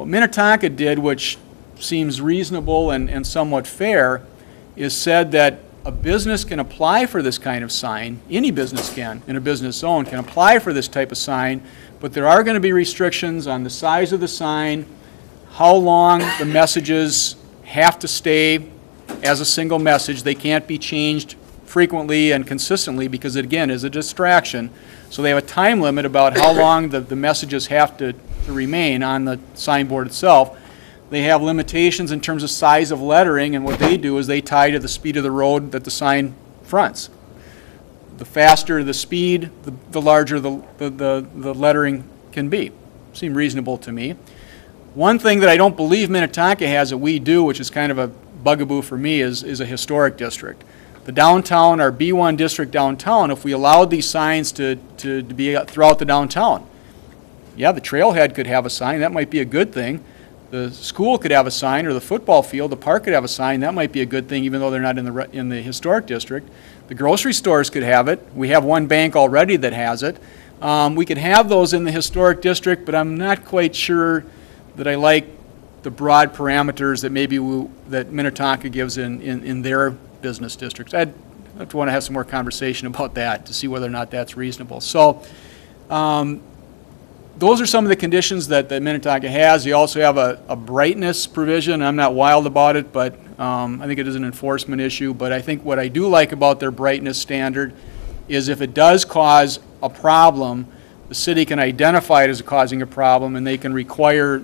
What Minnetonka did, which seems reasonable and somewhat fair, is said that a business can apply for this kind of sign, any business can, in a business zone, can apply for this type of sign, but there are going to be restrictions on the size of the sign, how long the messages have to stay as a single message. They can't be changed frequently and consistently because it, again, is a distraction. So they have a time limit about how long the messages have to remain on the signboard itself. They have limitations in terms of size of lettering, and what they do is they tie to the speed of the road that the sign fronts. The faster the speed, the larger the lettering can be. Seem reasonable to me. One thing that I don't believe Minnetonka has that we do, which is kind of a bugaboo for me, is a historic district. The downtown, our B1 district downtown, if we allowed these signs to be throughout the downtown, yeah, the trailhead could have a sign. That might be a good thing. The school could have a sign, or the football field, the park could have a sign. That might be a good thing, even though they're not in the historic district. The grocery stores could have it. We have one bank already that has it. We could have those in the historic district, but I'm not quite sure that I like the broad parameters that maybe that Minnetonka gives in their business districts. I'd want to have some more conversation about that to see whether or not that's reasonable. So those are some of the conditions that Minnetonka has. You also have a brightness provision. I'm not wild about it, but I think it is an enforcement issue. But I think what I do like about their brightness standard is if it does cause a problem, the city can identify it as causing a problem, and they can require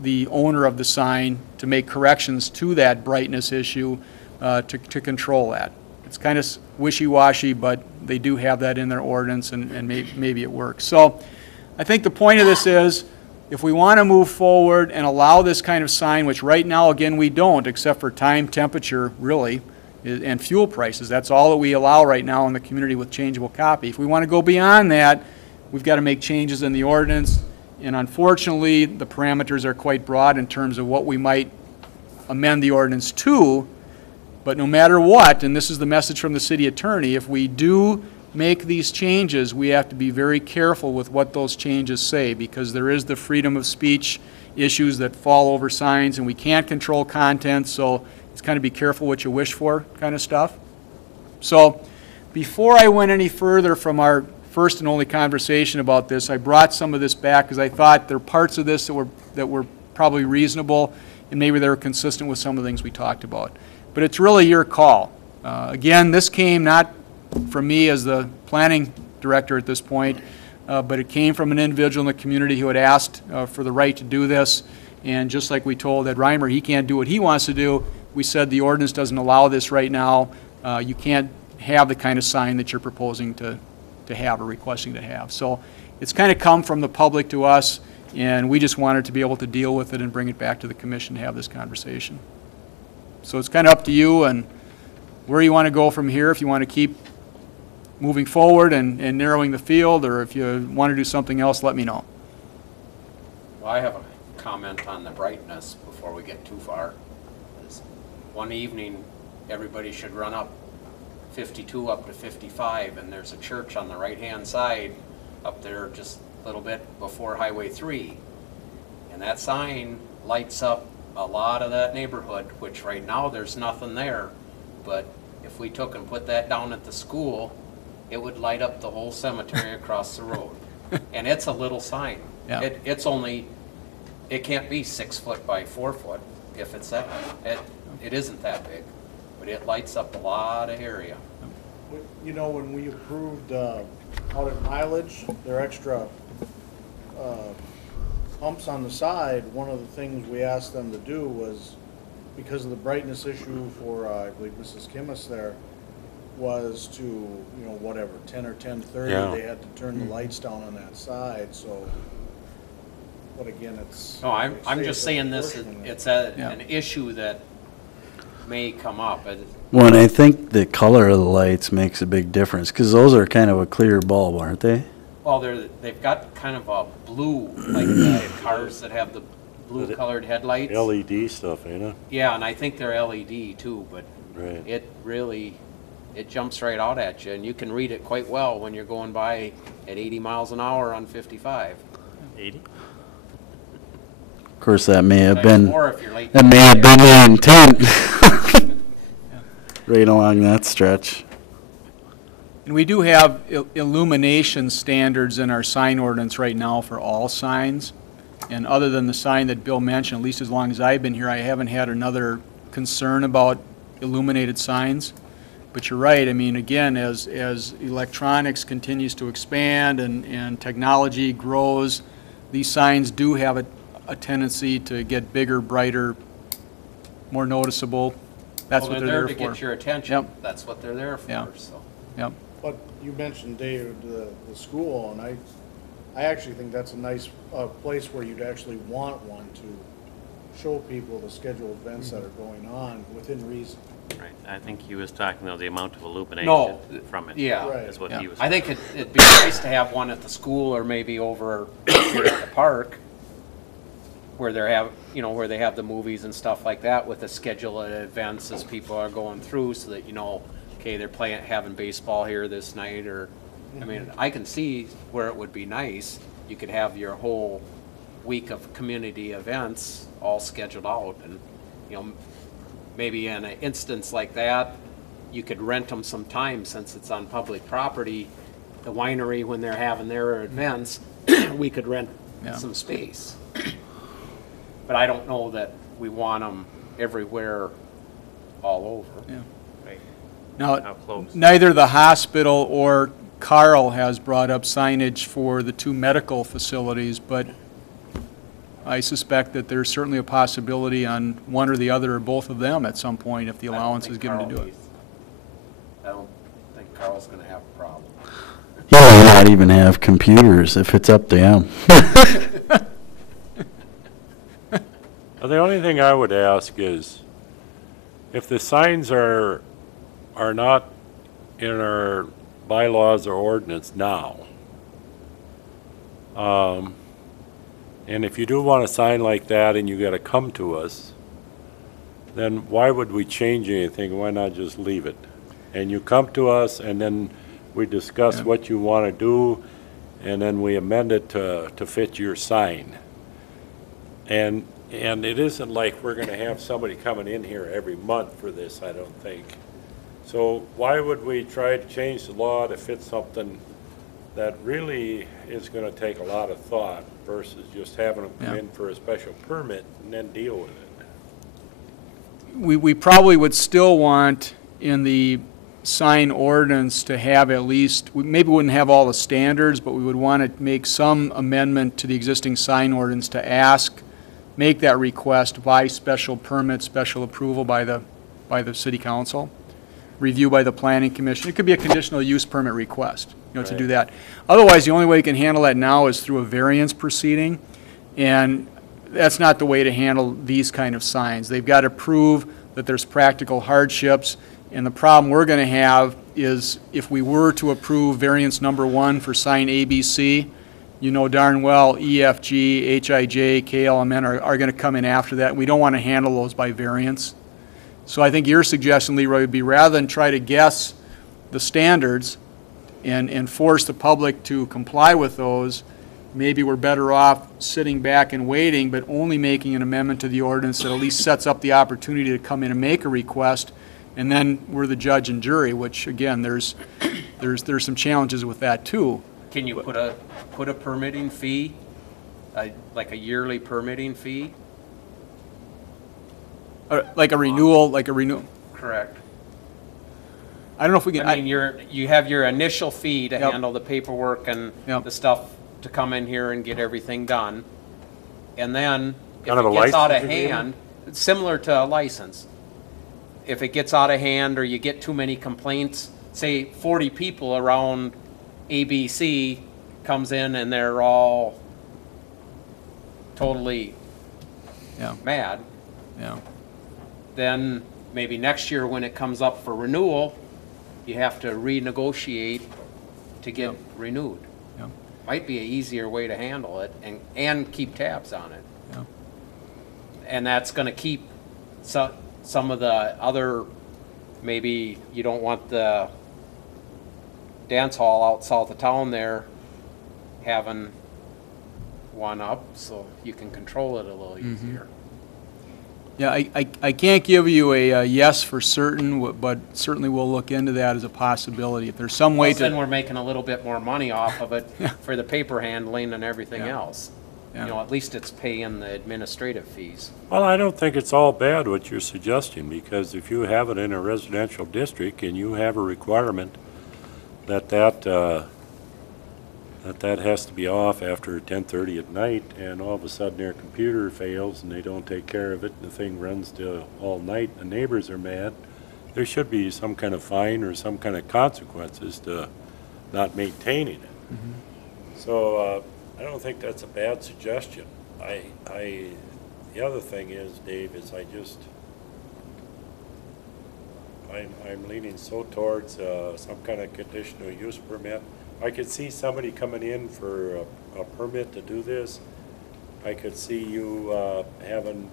the owner of the sign to make corrections to that brightness issue to control that. It's kind of wishy-washy, but they do have that in their ordinance, and maybe it works. So I think the point of this is, if we want to move forward and allow this kind of sign, which right now, again, we don't, except for time, temperature, really, and fuel prices. That's all that we allow right now in the community with changeable copy. If we want to go beyond that, we've got to make changes in the ordinance. And unfortunately, the parameters are quite broad in terms of what we might amend the ordinance to. But no matter what, and this is the message from the city attorney, if we do make these changes, we have to be very careful with what those changes say, because there is the freedom of speech issues that fall over signs, and we can't control content, so it's kind of be careful what you wish for kind of stuff. So before I went any further from our first and only conversation about this, I brought some of this back because I thought there are parts of this that were probably reasonable, and maybe they were consistent with some of the things we talked about. But it's really your call. Again, this came not from me as the planning director at this point, but it came from an individual in the community who had asked for the right to do this. And just like we told Ed Reimer he can't do what he wants to do, we said the ordinance doesn't allow this right now. You can't have the kind of sign that you're proposing to have or requesting to have. So it's kind of come from the public to us, and we just wanted to be able to deal with it and bring it back to the commission to have this conversation. So it's kind of up to you and where you want to go from here, if you want to keep moving forward and narrowing the field, or if you want to do something else, let me know. Well, I have a comment on the brightness before we get too far. One evening, everybody should run up 52 up to 55, and there's a church on the right-hand side up there just a little bit before Highway 3. And that sign lights up a lot of that neighborhood, which right now there's nothing there. But if we took and put that down at the school, it would light up the whole cemetery across the road. And it's a little sign. Yeah. It's only, it can't be 6 foot by 4 foot if it's that, it isn't that big. But it lights up a lot of area. You know, when we approved out at mileage, their extra pumps on the side, one of the things we asked them to do was, because of the brightness issue for, I believe Mrs. Kimmis there, was to, you know, whatever, 10 or 10:30, Yeah. they had to turn the lights down on that side, so, but again, it's. No, I'm they say just it's saying this, enforcement. it's Yeah. an issue that may come up. Well, and I think the color of the lights makes a big difference, because those are kind of a clear bulb, aren't they? Well, they've got kind of a blue, like the cars that have the blue colored headlights. LED stuff, ain't it? Yeah, and I think they're LED too, but Right. it really, it jumps right out at you, and you can read it quite well when you're going by at 80 miles an hour on 55. 80? Of course, that may have Times been, more if you're late. that may have been the intent. Right along that stretch. And we do have illumination standards in our sign ordinance right now for all signs. And other than the sign that Bill mentioned, at least as long as I've been here, I haven't had another concern about illuminated signs. But you're right, I mean, again, as electronics continues to expand and technology grows, these signs do have a tendency to get bigger, brighter, more noticeable. That's Well, what they're there to for. get your attention. Yep. That's what they're there for, Yeah. so. Yep. But you mentioned, Dave, the school, and I actually think that's a nice place where you'd actually want one to show people the scheduled events that are going on within reason. Right, I think he was talking about the amount of illumination No, from it. yeah. Right. Is what Yeah. he was. I think it'd be nice to have one at the school or maybe over here at the park where where they have the movies and stuff like that with a schedule of events as people are going through so that okay, they're having baseball here this night or, I mean, I can see where it would be nice. You could have your whole week of community events all scheduled out and, maybe in an instance like that, you could rent them some time since it's on public property. The winery, when they're having their events, we could rent Yeah. some space. But I don't know that we want them everywhere, all over. Yeah. Right. Now, How close? neither the hospital or Carl has brought up signage for the two medical facilities, but I suspect that there's certainly a possibility on one or the other or both of them at some point if the allowance is given to do it. I don't think Carl's gonna have a problem. He may not even have computers if it's up to him. The only thing I would ask is, if the signs are not in our bylaws or ordinance now, and if you do want a sign like that and you gotta come to us, then why would we change anything? Why not just leave it? And you come to us and then we discuss Yeah. what you wanna do, and then we amend it to fit your sign. And it isn't like we're gonna have somebody coming in here every month for this, I don't think. So why would we try to change the law to fit something that really is gonna take a lot of thought versus just having them come Yeah. in for a special permit and then deal with it? We probably would still want in the sign ordinance to have at least, we maybe wouldn't have all the standards, but we would want to make some amendment to the existing sign ordinance to make that request by special permit, special approval by the city council, review by the planning commission. It could be a conditional use permit request, to do that. Otherwise, the only way you can handle that now is through a variance proceeding, and that's not the way to handle these kind of signs. They've got to prove that there's practical hardships, and the problem we're going to have is if we were to approve variance number 1 for sign ABC, you know darn well EFG, HIJ, KLMN are going to come in after that. We don't want to handle those by variance. So I think your suggestion, Leroy, would be rather than try to guess the standards and force the public to comply with those, maybe we're better off sitting back and waiting, but only making an amendment to the ordinance that at least sets up the opportunity to come in and make a request, and then we're the judge and jury, which, again, there's some challenges with that, too. Can you put a permitting fee, like a yearly permitting fee? Like a renewal. Correct. I don't know if we can. I mean, you have your initial fee to Yep. handle the paperwork and Yep. the stuff to come in here and get everything done. And then, if Kind of it a gets out of license agreement? hand, it's similar to a license. If it gets out of hand or you get too many complaints, say 40 people around ABC comes in and they're all totally Yeah, mad, yeah. then maybe next year when it comes up for renewal, you have to renegotiate to get renewed. Yeah. Might be an easier way to handle it and keep tabs on it. Yeah. And that's gonna keep some of the other, maybe you don't want the dance hall out south of town there having one up so you can control it a little easier. Yeah, I can't give you a yes for certain, but certainly we'll look into that as a possibility. If there's some way Plus then to, we're making a little bit more money off of it for the paper handling and everything Yeah. else. Yeah. You know, at least it's paying the administrative fees. Well, I don't think it's all bad what you're suggesting, because if you have it in a residential district and you have a requirement that that has to be off after 10:30 at night, and all of a sudden their computer fails and they don't take care of it, and the thing runs till all night, and the neighbors are mad, there should be some kind of fine or some kind of consequences to not maintaining it. So, I don't think that's a bad suggestion. The other thing is, Dave, is I'm leaning so towards some kind of conditional use permit. I could see somebody coming in for a permit to do this. I could see you having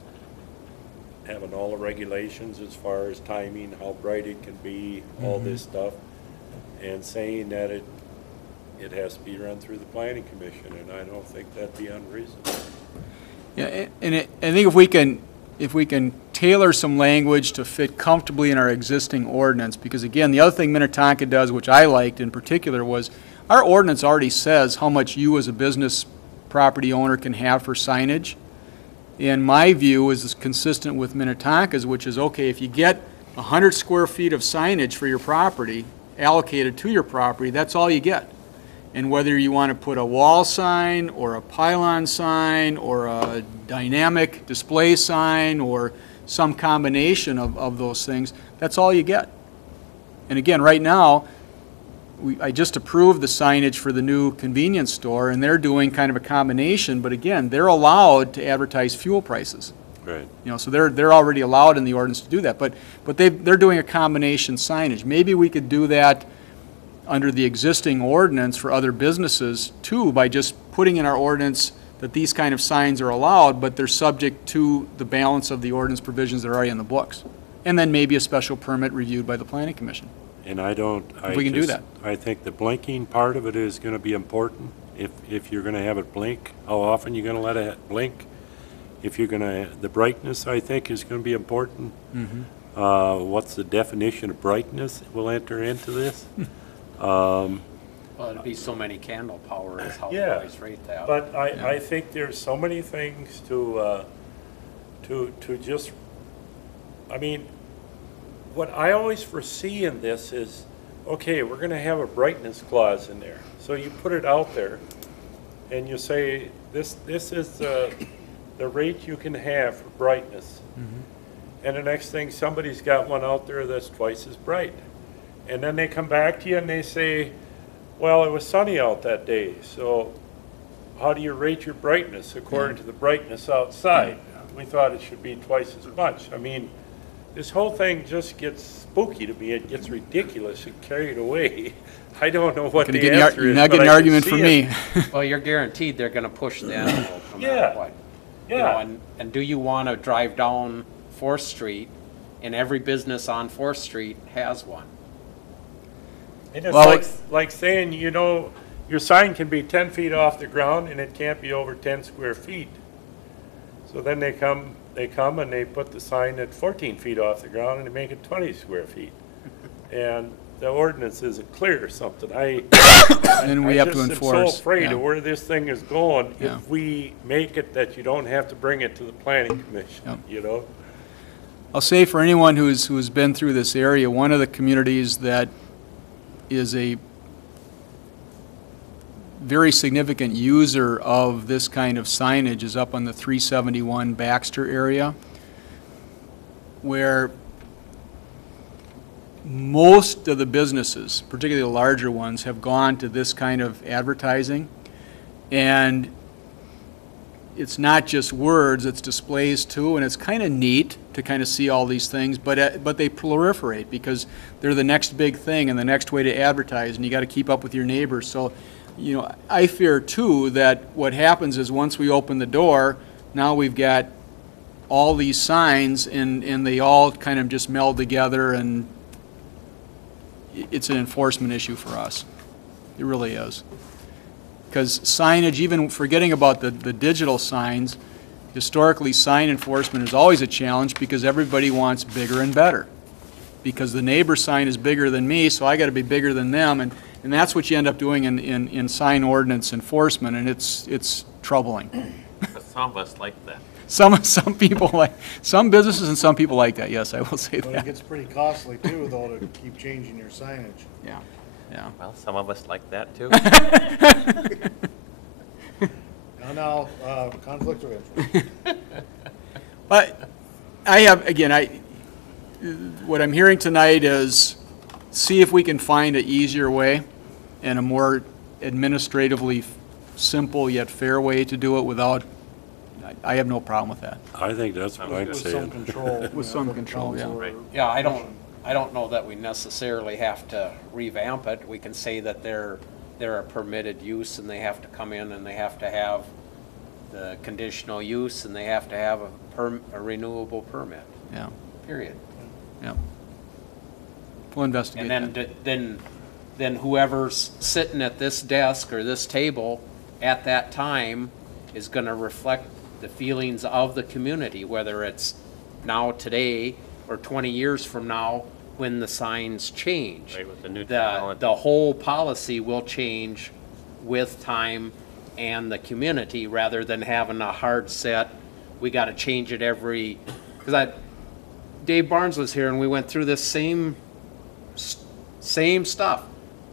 all the regulations as far as timing, how bright it can be, all this stuff, and saying that it has to be run through the planning commission, and I don't think that'd be unreasonable. yeah, and I think if we can tailor some language to fit comfortably in our existing ordinance, because again, the other thing Minnetonka does, which I liked in particular, was our ordinance already says how much you as a business property owner can have for signage. And my view is consistent with Minnetonka's, which is, okay, if you get 100 square feet of signage for your property, allocated to your property, that's all you get. And whether you want to put a wall sign, or a pylon sign, or a dynamic display sign, or some combination of those things, that's all you get. And again, right now, I just approved the signage for the new convenience store, and they're doing kind of a combination, but again, they're allowed to advertise fuel prices. Right. You know, so they're already allowed in the ordinance to do that, but they're doing a combination signage. Maybe we could do that under the existing ordinance for other businesses too, by just putting in our ordinance that these kind of signs are allowed, but they're subject to the balance of the ordinance provisions that are already in the books. And then maybe a special permit reviewed by the planning commission. And we can do that. I think the blinking part of it is gonna be important. If you're gonna have it blink, how often you're gonna let it blink? If you're gonna, the brightness, I think, is gonna be important. What's the definition of brightness will enter into this? Well, it'd be so many candle power is how they Yeah, always rate that. But I think there's so many things to just, I mean, what I always foresee in this is, okay, we're gonna have a brightness clause in there. So you put it out there, and you say, this is the rate you can have for brightness. And the next thing, somebody's got one out there that's twice as bright. And then they come back to you and they say, well, it was sunny out that day, so how do you rate your brightness according to the brightness outside? We thought it should be twice as much. I mean, this whole thing just gets spooky to me. It gets ridiculous and carried away. I don't know what the answer is. You're not but getting an I can argument see from it. me. Well, you're guaranteed they're gonna push the envelope no Yeah. matter what. You know, Yeah, and do you wanna drive down 4th Street and every business on 4th Street has one? and it's Well, like saying, you know, your sign can be 10 feet off the ground and it can't be over 10 square feet. So then they come and they put the sign at 14 feet off the ground and they make it 20 square feet. And the ordinance isn't clear or something. And we have to I enforce. just am so afraid yeah. of where this thing is going Yeah. if we make it that you don't have to bring it to the planning commission, Yep. you know? I'll say for anyone who's been through this area, one of the communities that is a very significant user of this kind of signage is up on the 371 Baxter area, where most of the businesses, particularly the larger ones, have gone to this kind of advertising. And it's not just words, it's displays too, and it's kind of neat to kind of see all these things, but they proliferate because they're the next big thing and the next way to advertise, and you got to keep up with your neighbors. So, you know, I fear too that what happens is once we open the door, now we've got all these signs and they all kind of just meld together, and it's an enforcement issue for us. It really is. because signage, even forgetting about the digital signs, historically, sign enforcement is always a challenge because everybody wants bigger and better. Because the neighbor sign is bigger than me, so I gotta be bigger than them, and that's what you end up doing in sign ordinance enforcement, and it's troubling. But some of us like that. Some people like, some businesses and some people like that, yes, I will say But it that. gets pretty costly too, though, to keep changing your signage. Yeah, yeah. Well, some of us like that too. Now, conflict of interest. But I have, again, what I'm hearing tonight is see if we can find an easier way and a more administratively simple yet fair way to do it without, I have no problem with that. I think that's what I'm With some saying. control. With you know, some from control, yeah. council or Right. Yeah, I don't know that we necessarily have to revamp it. We can say that they're a permitted use and they have to come in and they have to have the conditional use and they have to have a renewable permit, Yeah, period. yeah. We'll investigate And that. then whoever's sitting at this desk or this table at that time is gonna reflect the feelings of the community, whether it's now, today, or 20 years from now, when the signs change. Right, with the new technology. The whole policy will change with time and the community, rather than having a hard set, we gotta change it every, Dave Barnes was here and we went through this same stuff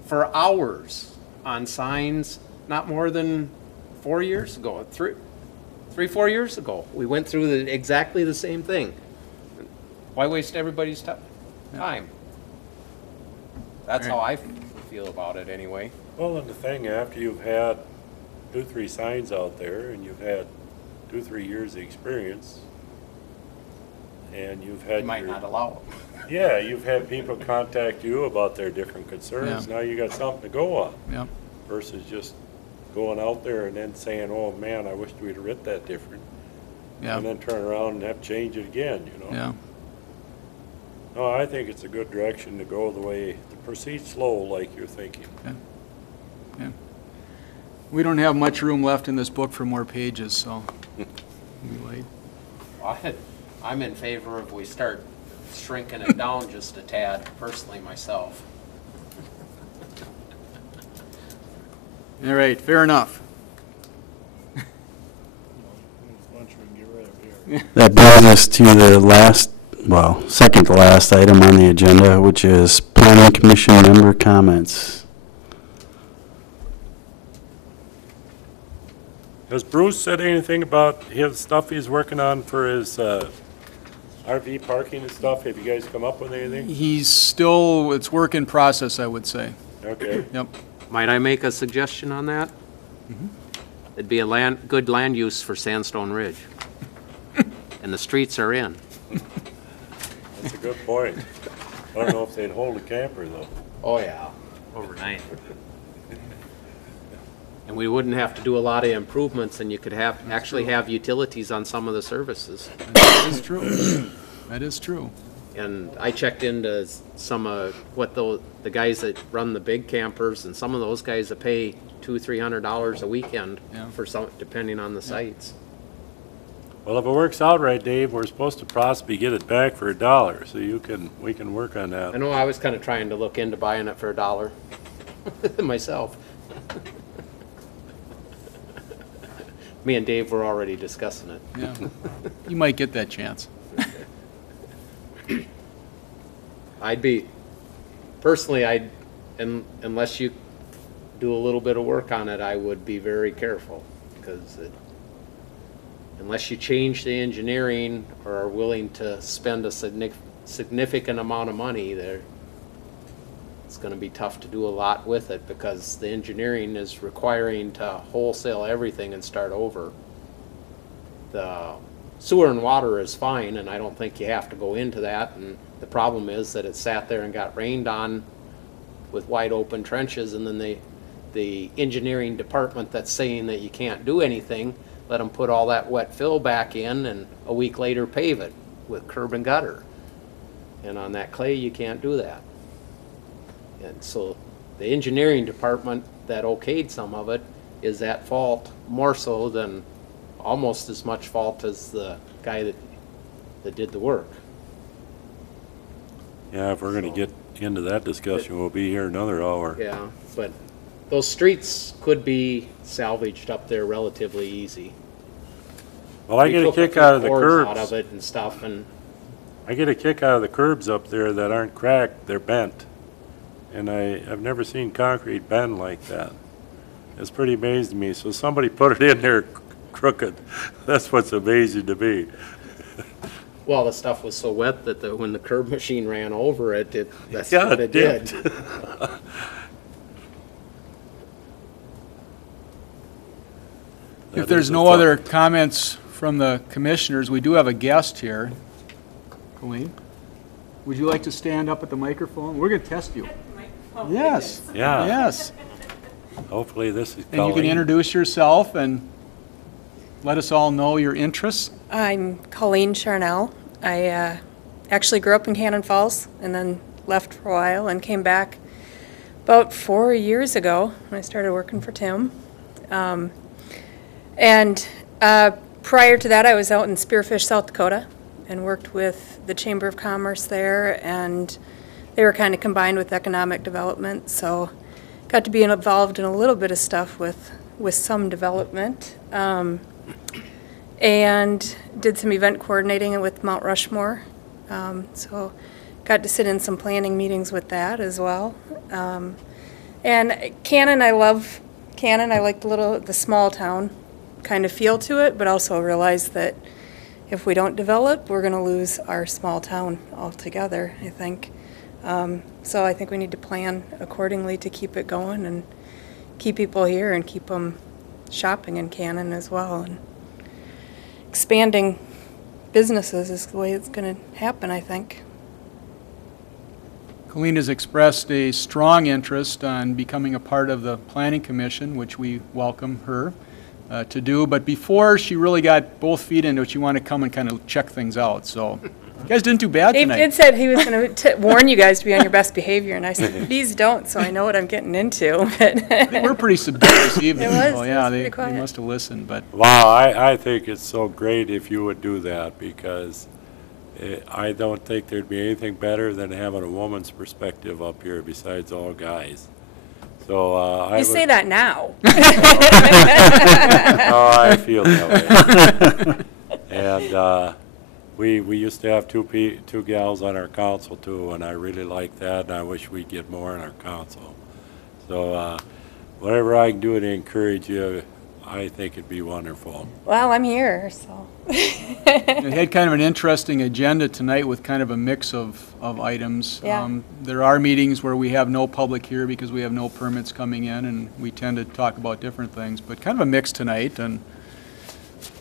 for hours on signs, not more than 4 years ago, 4 years ago. We went through exactly the same thing. Why waste everybody's time? That's how I feel about it anyway. Well, and the thing, after you've had 2-3 signs out there and you've had 2-3 years of experience and you've You had might your, not allow them. yeah, you've had people contact you about their different concerns. Yeah. Now you got something to go on Yeah, versus just going out there and then saying, oh man, I wish we'd have writ that different. yeah, And then turn around and have to change it again, you know? yeah. No, I think it's a good direction to go the way, to proceed slow like you're thinking. We don't have much room left in this book for more pages, so. we'll wait. I'm in favor of we start shrinking it down just a tad, personally myself. All right, fair enough. There's a bunch we can get rid of here. That brings us to the last, well, second to last item on the agenda, which is planning commission member comments. Has Bruce said anything about his stuff he's working on for his RV parking and stuff? Have you guys come up with anything? He's still, it's work in process, I would say. Okay. Yep. Might I make a suggestion on that? It'd be a good land use for Sandstone Ridge. And the streets are in. That's a good point. I don't know if they'd hold a camper though. Oh, yeah. Overnight. And we wouldn't have to do a lot of improvements, and you could actually have utilities on some of the services. That is true. That is true. And I checked into some of what the guys that run the big campers, and some of those guys that pay $200-300 a weekend Yeah. for some, depending on the sites. Well, if it works out right, Dave, we're supposed to possibly get it back for $1, so we can work on I that. know I was kind of trying to look into buying it for $1 myself. Me and Dave were already discussing it. Yeah. You might get that chance. Personally, unless you do a little bit of work on it, I would be very careful, because unless you change the engineering or are willing to spend a significant amount of money there, it's gonna be tough to do a lot with it, because the engineering is requiring to wholesale everything and start over. The sewer and water is fine, and I don't think you have to go into that, and the problem is that it sat there and got rained on with wide open trenches, and then the engineering department that's saying that you can't do anything, let them put all that wet fill back in, and a week later pave it with curb and gutter. And on that clay, you can't do that. And so the engineering department that okayed some of it is at fault, more so than, almost as much fault as the guy that did the work. Yeah, if we're gonna get into that discussion, we'll be here another hour. Yeah, but those streets could be salvaged up there relatively easy. Well, I We get a took kick few out of the boards Out of curbs. it and stuff, and I get a kick out of the curbs up there that aren't cracked, they're bent. And I've never seen concrete bend like that. It's pretty amazing to me. So somebody put it in there crooked. That's what's amazing to me. well, the stuff was so wet that when the curb machine ran over it, that's Yeah, what it did. If That there's is a no thought. other comments from the commissioners, we do have a guest here. Colleen, would you like to stand up at the microphone? We're going to test you. Yes. Yeah. Yes. Hopefully this is And you can Colleen. introduce yourself and let us all know your interests. I'm Colleen Charnell. I actually grew up in Cannon Falls and then left for a while and came back about 4 years ago when I started working for Tim. And prior to that, I was out in Spearfish, South Dakota, and worked with the Chamber of Commerce there, and they were kind of combined with economic development, so got to be involved in a little bit of stuff with some development. And did some event coordinating with Mount Rushmore. So got to sit in some planning meetings with that as well. And Cannon, I love Cannon. I like the small town kind of feel to it, but also realize that if we don't develop, we're going to lose our small town altogether, I think. So I think we need to plan accordingly to keep it going and keep people here and keep them shopping in Cannon as well. And expanding businesses is the way it's going to happen, I think. Colleen has expressed a strong interest on becoming a part of the Planning Commission, which we welcome her to do. But before she really got both feet into it, she wanted to come and kind of check things out. So you guys didn't do bad Dave tonight. did said he was going to warn you guys to be on your best behavior, and I said, please don't, so I know what I'm getting into. I think we're pretty subdued this evening. It was- So it yeah, was they pretty quiet. must have listened. But Wow, I think it's so great if you would do that, because I don't think there'd be anything better than having a woman's perspective up here besides all guys. So I You say that now. Oh, I feel that way. And we used to have two gals on our council too, and I really like that, and I wish we'd get more on our council. So whatever I can do to encourage you, I think it'd be wonderful. Well, I'm here, so. it had kind of an interesting agenda tonight with kind of a mix of items. Yeah. There are meetings where we have no public here because we have no permits coming in, and we tend to talk about different things, but kind of a mix tonight, and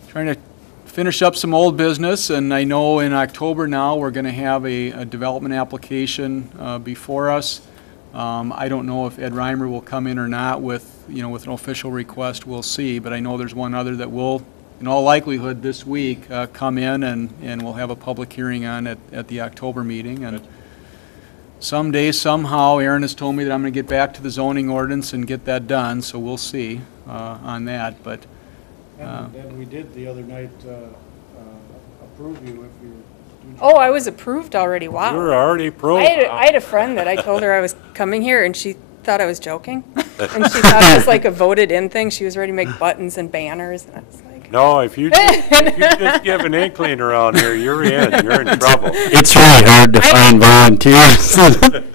trying to finish up some old business. And I know in October now, we're going to have a development application before us. I don't know if Ed Reimer will come in or not with an official request. We'll see, but I know there's one other that will, in all likelihood, this week come in, and we'll have a public hearing on it at the October meeting. And someday, somehow, Aaron has told me that I'm going to get back to the zoning ordinance and get that done, so we'll see on that. But And we did the other night approve you if you. Oh, I was approved already, wow. You were already pro. I had a friend that I told her I was coming here, and she thought I was joking. And she thought it was like a voted-in thing. She was ready to make buttons and banners, and I was like, No, if you just give an inkling around here, you're in. You're in trouble. It's really hard to find volunteers.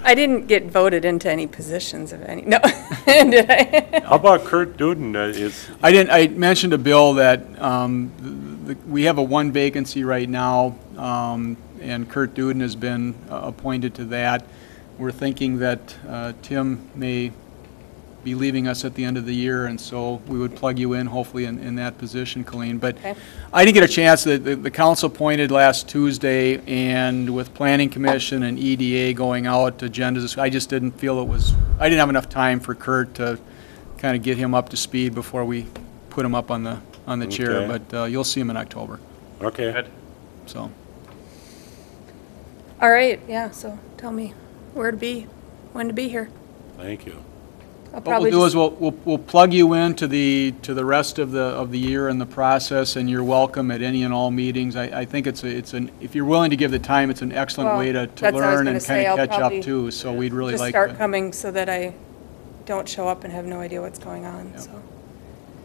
I didn't get voted into any positions of any, no, did I? How about Kurt Duden? I mentioned to Bill that we have a one vacancy right now, and Kurt Duden has been appointed to that. We're thinking that Tim may be leaving us at the end of the year, and so we would plug you in, hopefully, in that position, Colleen. But Okay. I didn't get a chance. The council appointed last Tuesday, and with Planning Commission and EDA going out, agendas, I just didn't feel I didn't have enough time for Kurt to kind of get him up to speed before we put him up on the chair. Okay. But you'll see him in October, Okay. Good. so. All right, yeah, so tell me where to be, when to be here. Thank you. I'll What probably we'll do is just, we'll plug you in to the rest of the year in the process, and you're welcome at any and all meetings. I think if you're willing to give the time, it's an excellent Well, way to that's what I was learn gonna and say. kind I'll of catch probably up too, so we'd really just like start to. coming so that I don't show up and have no idea what's going on, Yep. so.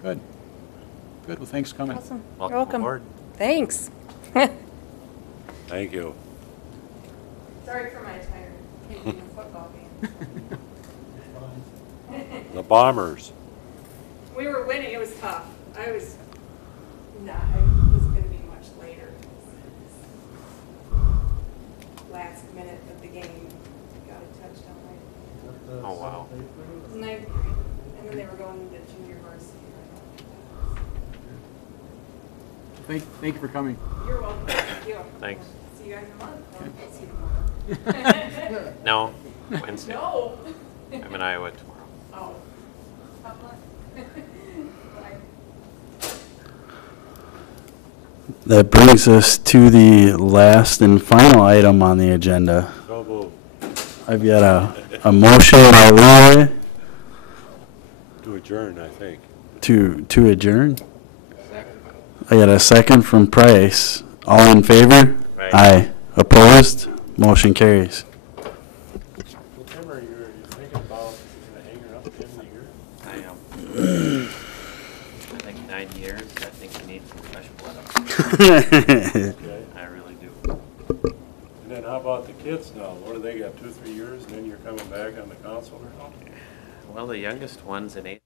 Good. Good, well, thanks for coming. Awesome. You're Welcome welcome. aboard. Thanks. Thank you. Sorry for my attire. Can't be a football game. The Bombers. We were winning, it was tough. It was gonna be much later. Last minute of the game, got a touchdown right. Oh, wow. Ninth grade, and then they were going to junior varsity. Thank you for coming. You're welcome, thank you. Thanks. See you guys in a month. Well, see you tomorrow. No, Wednesday. No. I'm in Iowa tomorrow. Oh. Tough luck. Bye. That brings us to the last and final item on the agenda. So moved. I've got a motion by Leroy To adjourn, I think. to adjourn. I got a second from Price. All in favor? Right. Aye. Opposed? Motion carries. Well, Tim, are you thinking about hanging her up at the end of the year? I am. I think 9 years, I think you need some fresh blood up. Okay. I really do. And then how about the kids now? What do they got, 2, 3 years, and then you're coming back on the council or something? Well, the youngest one's in 8th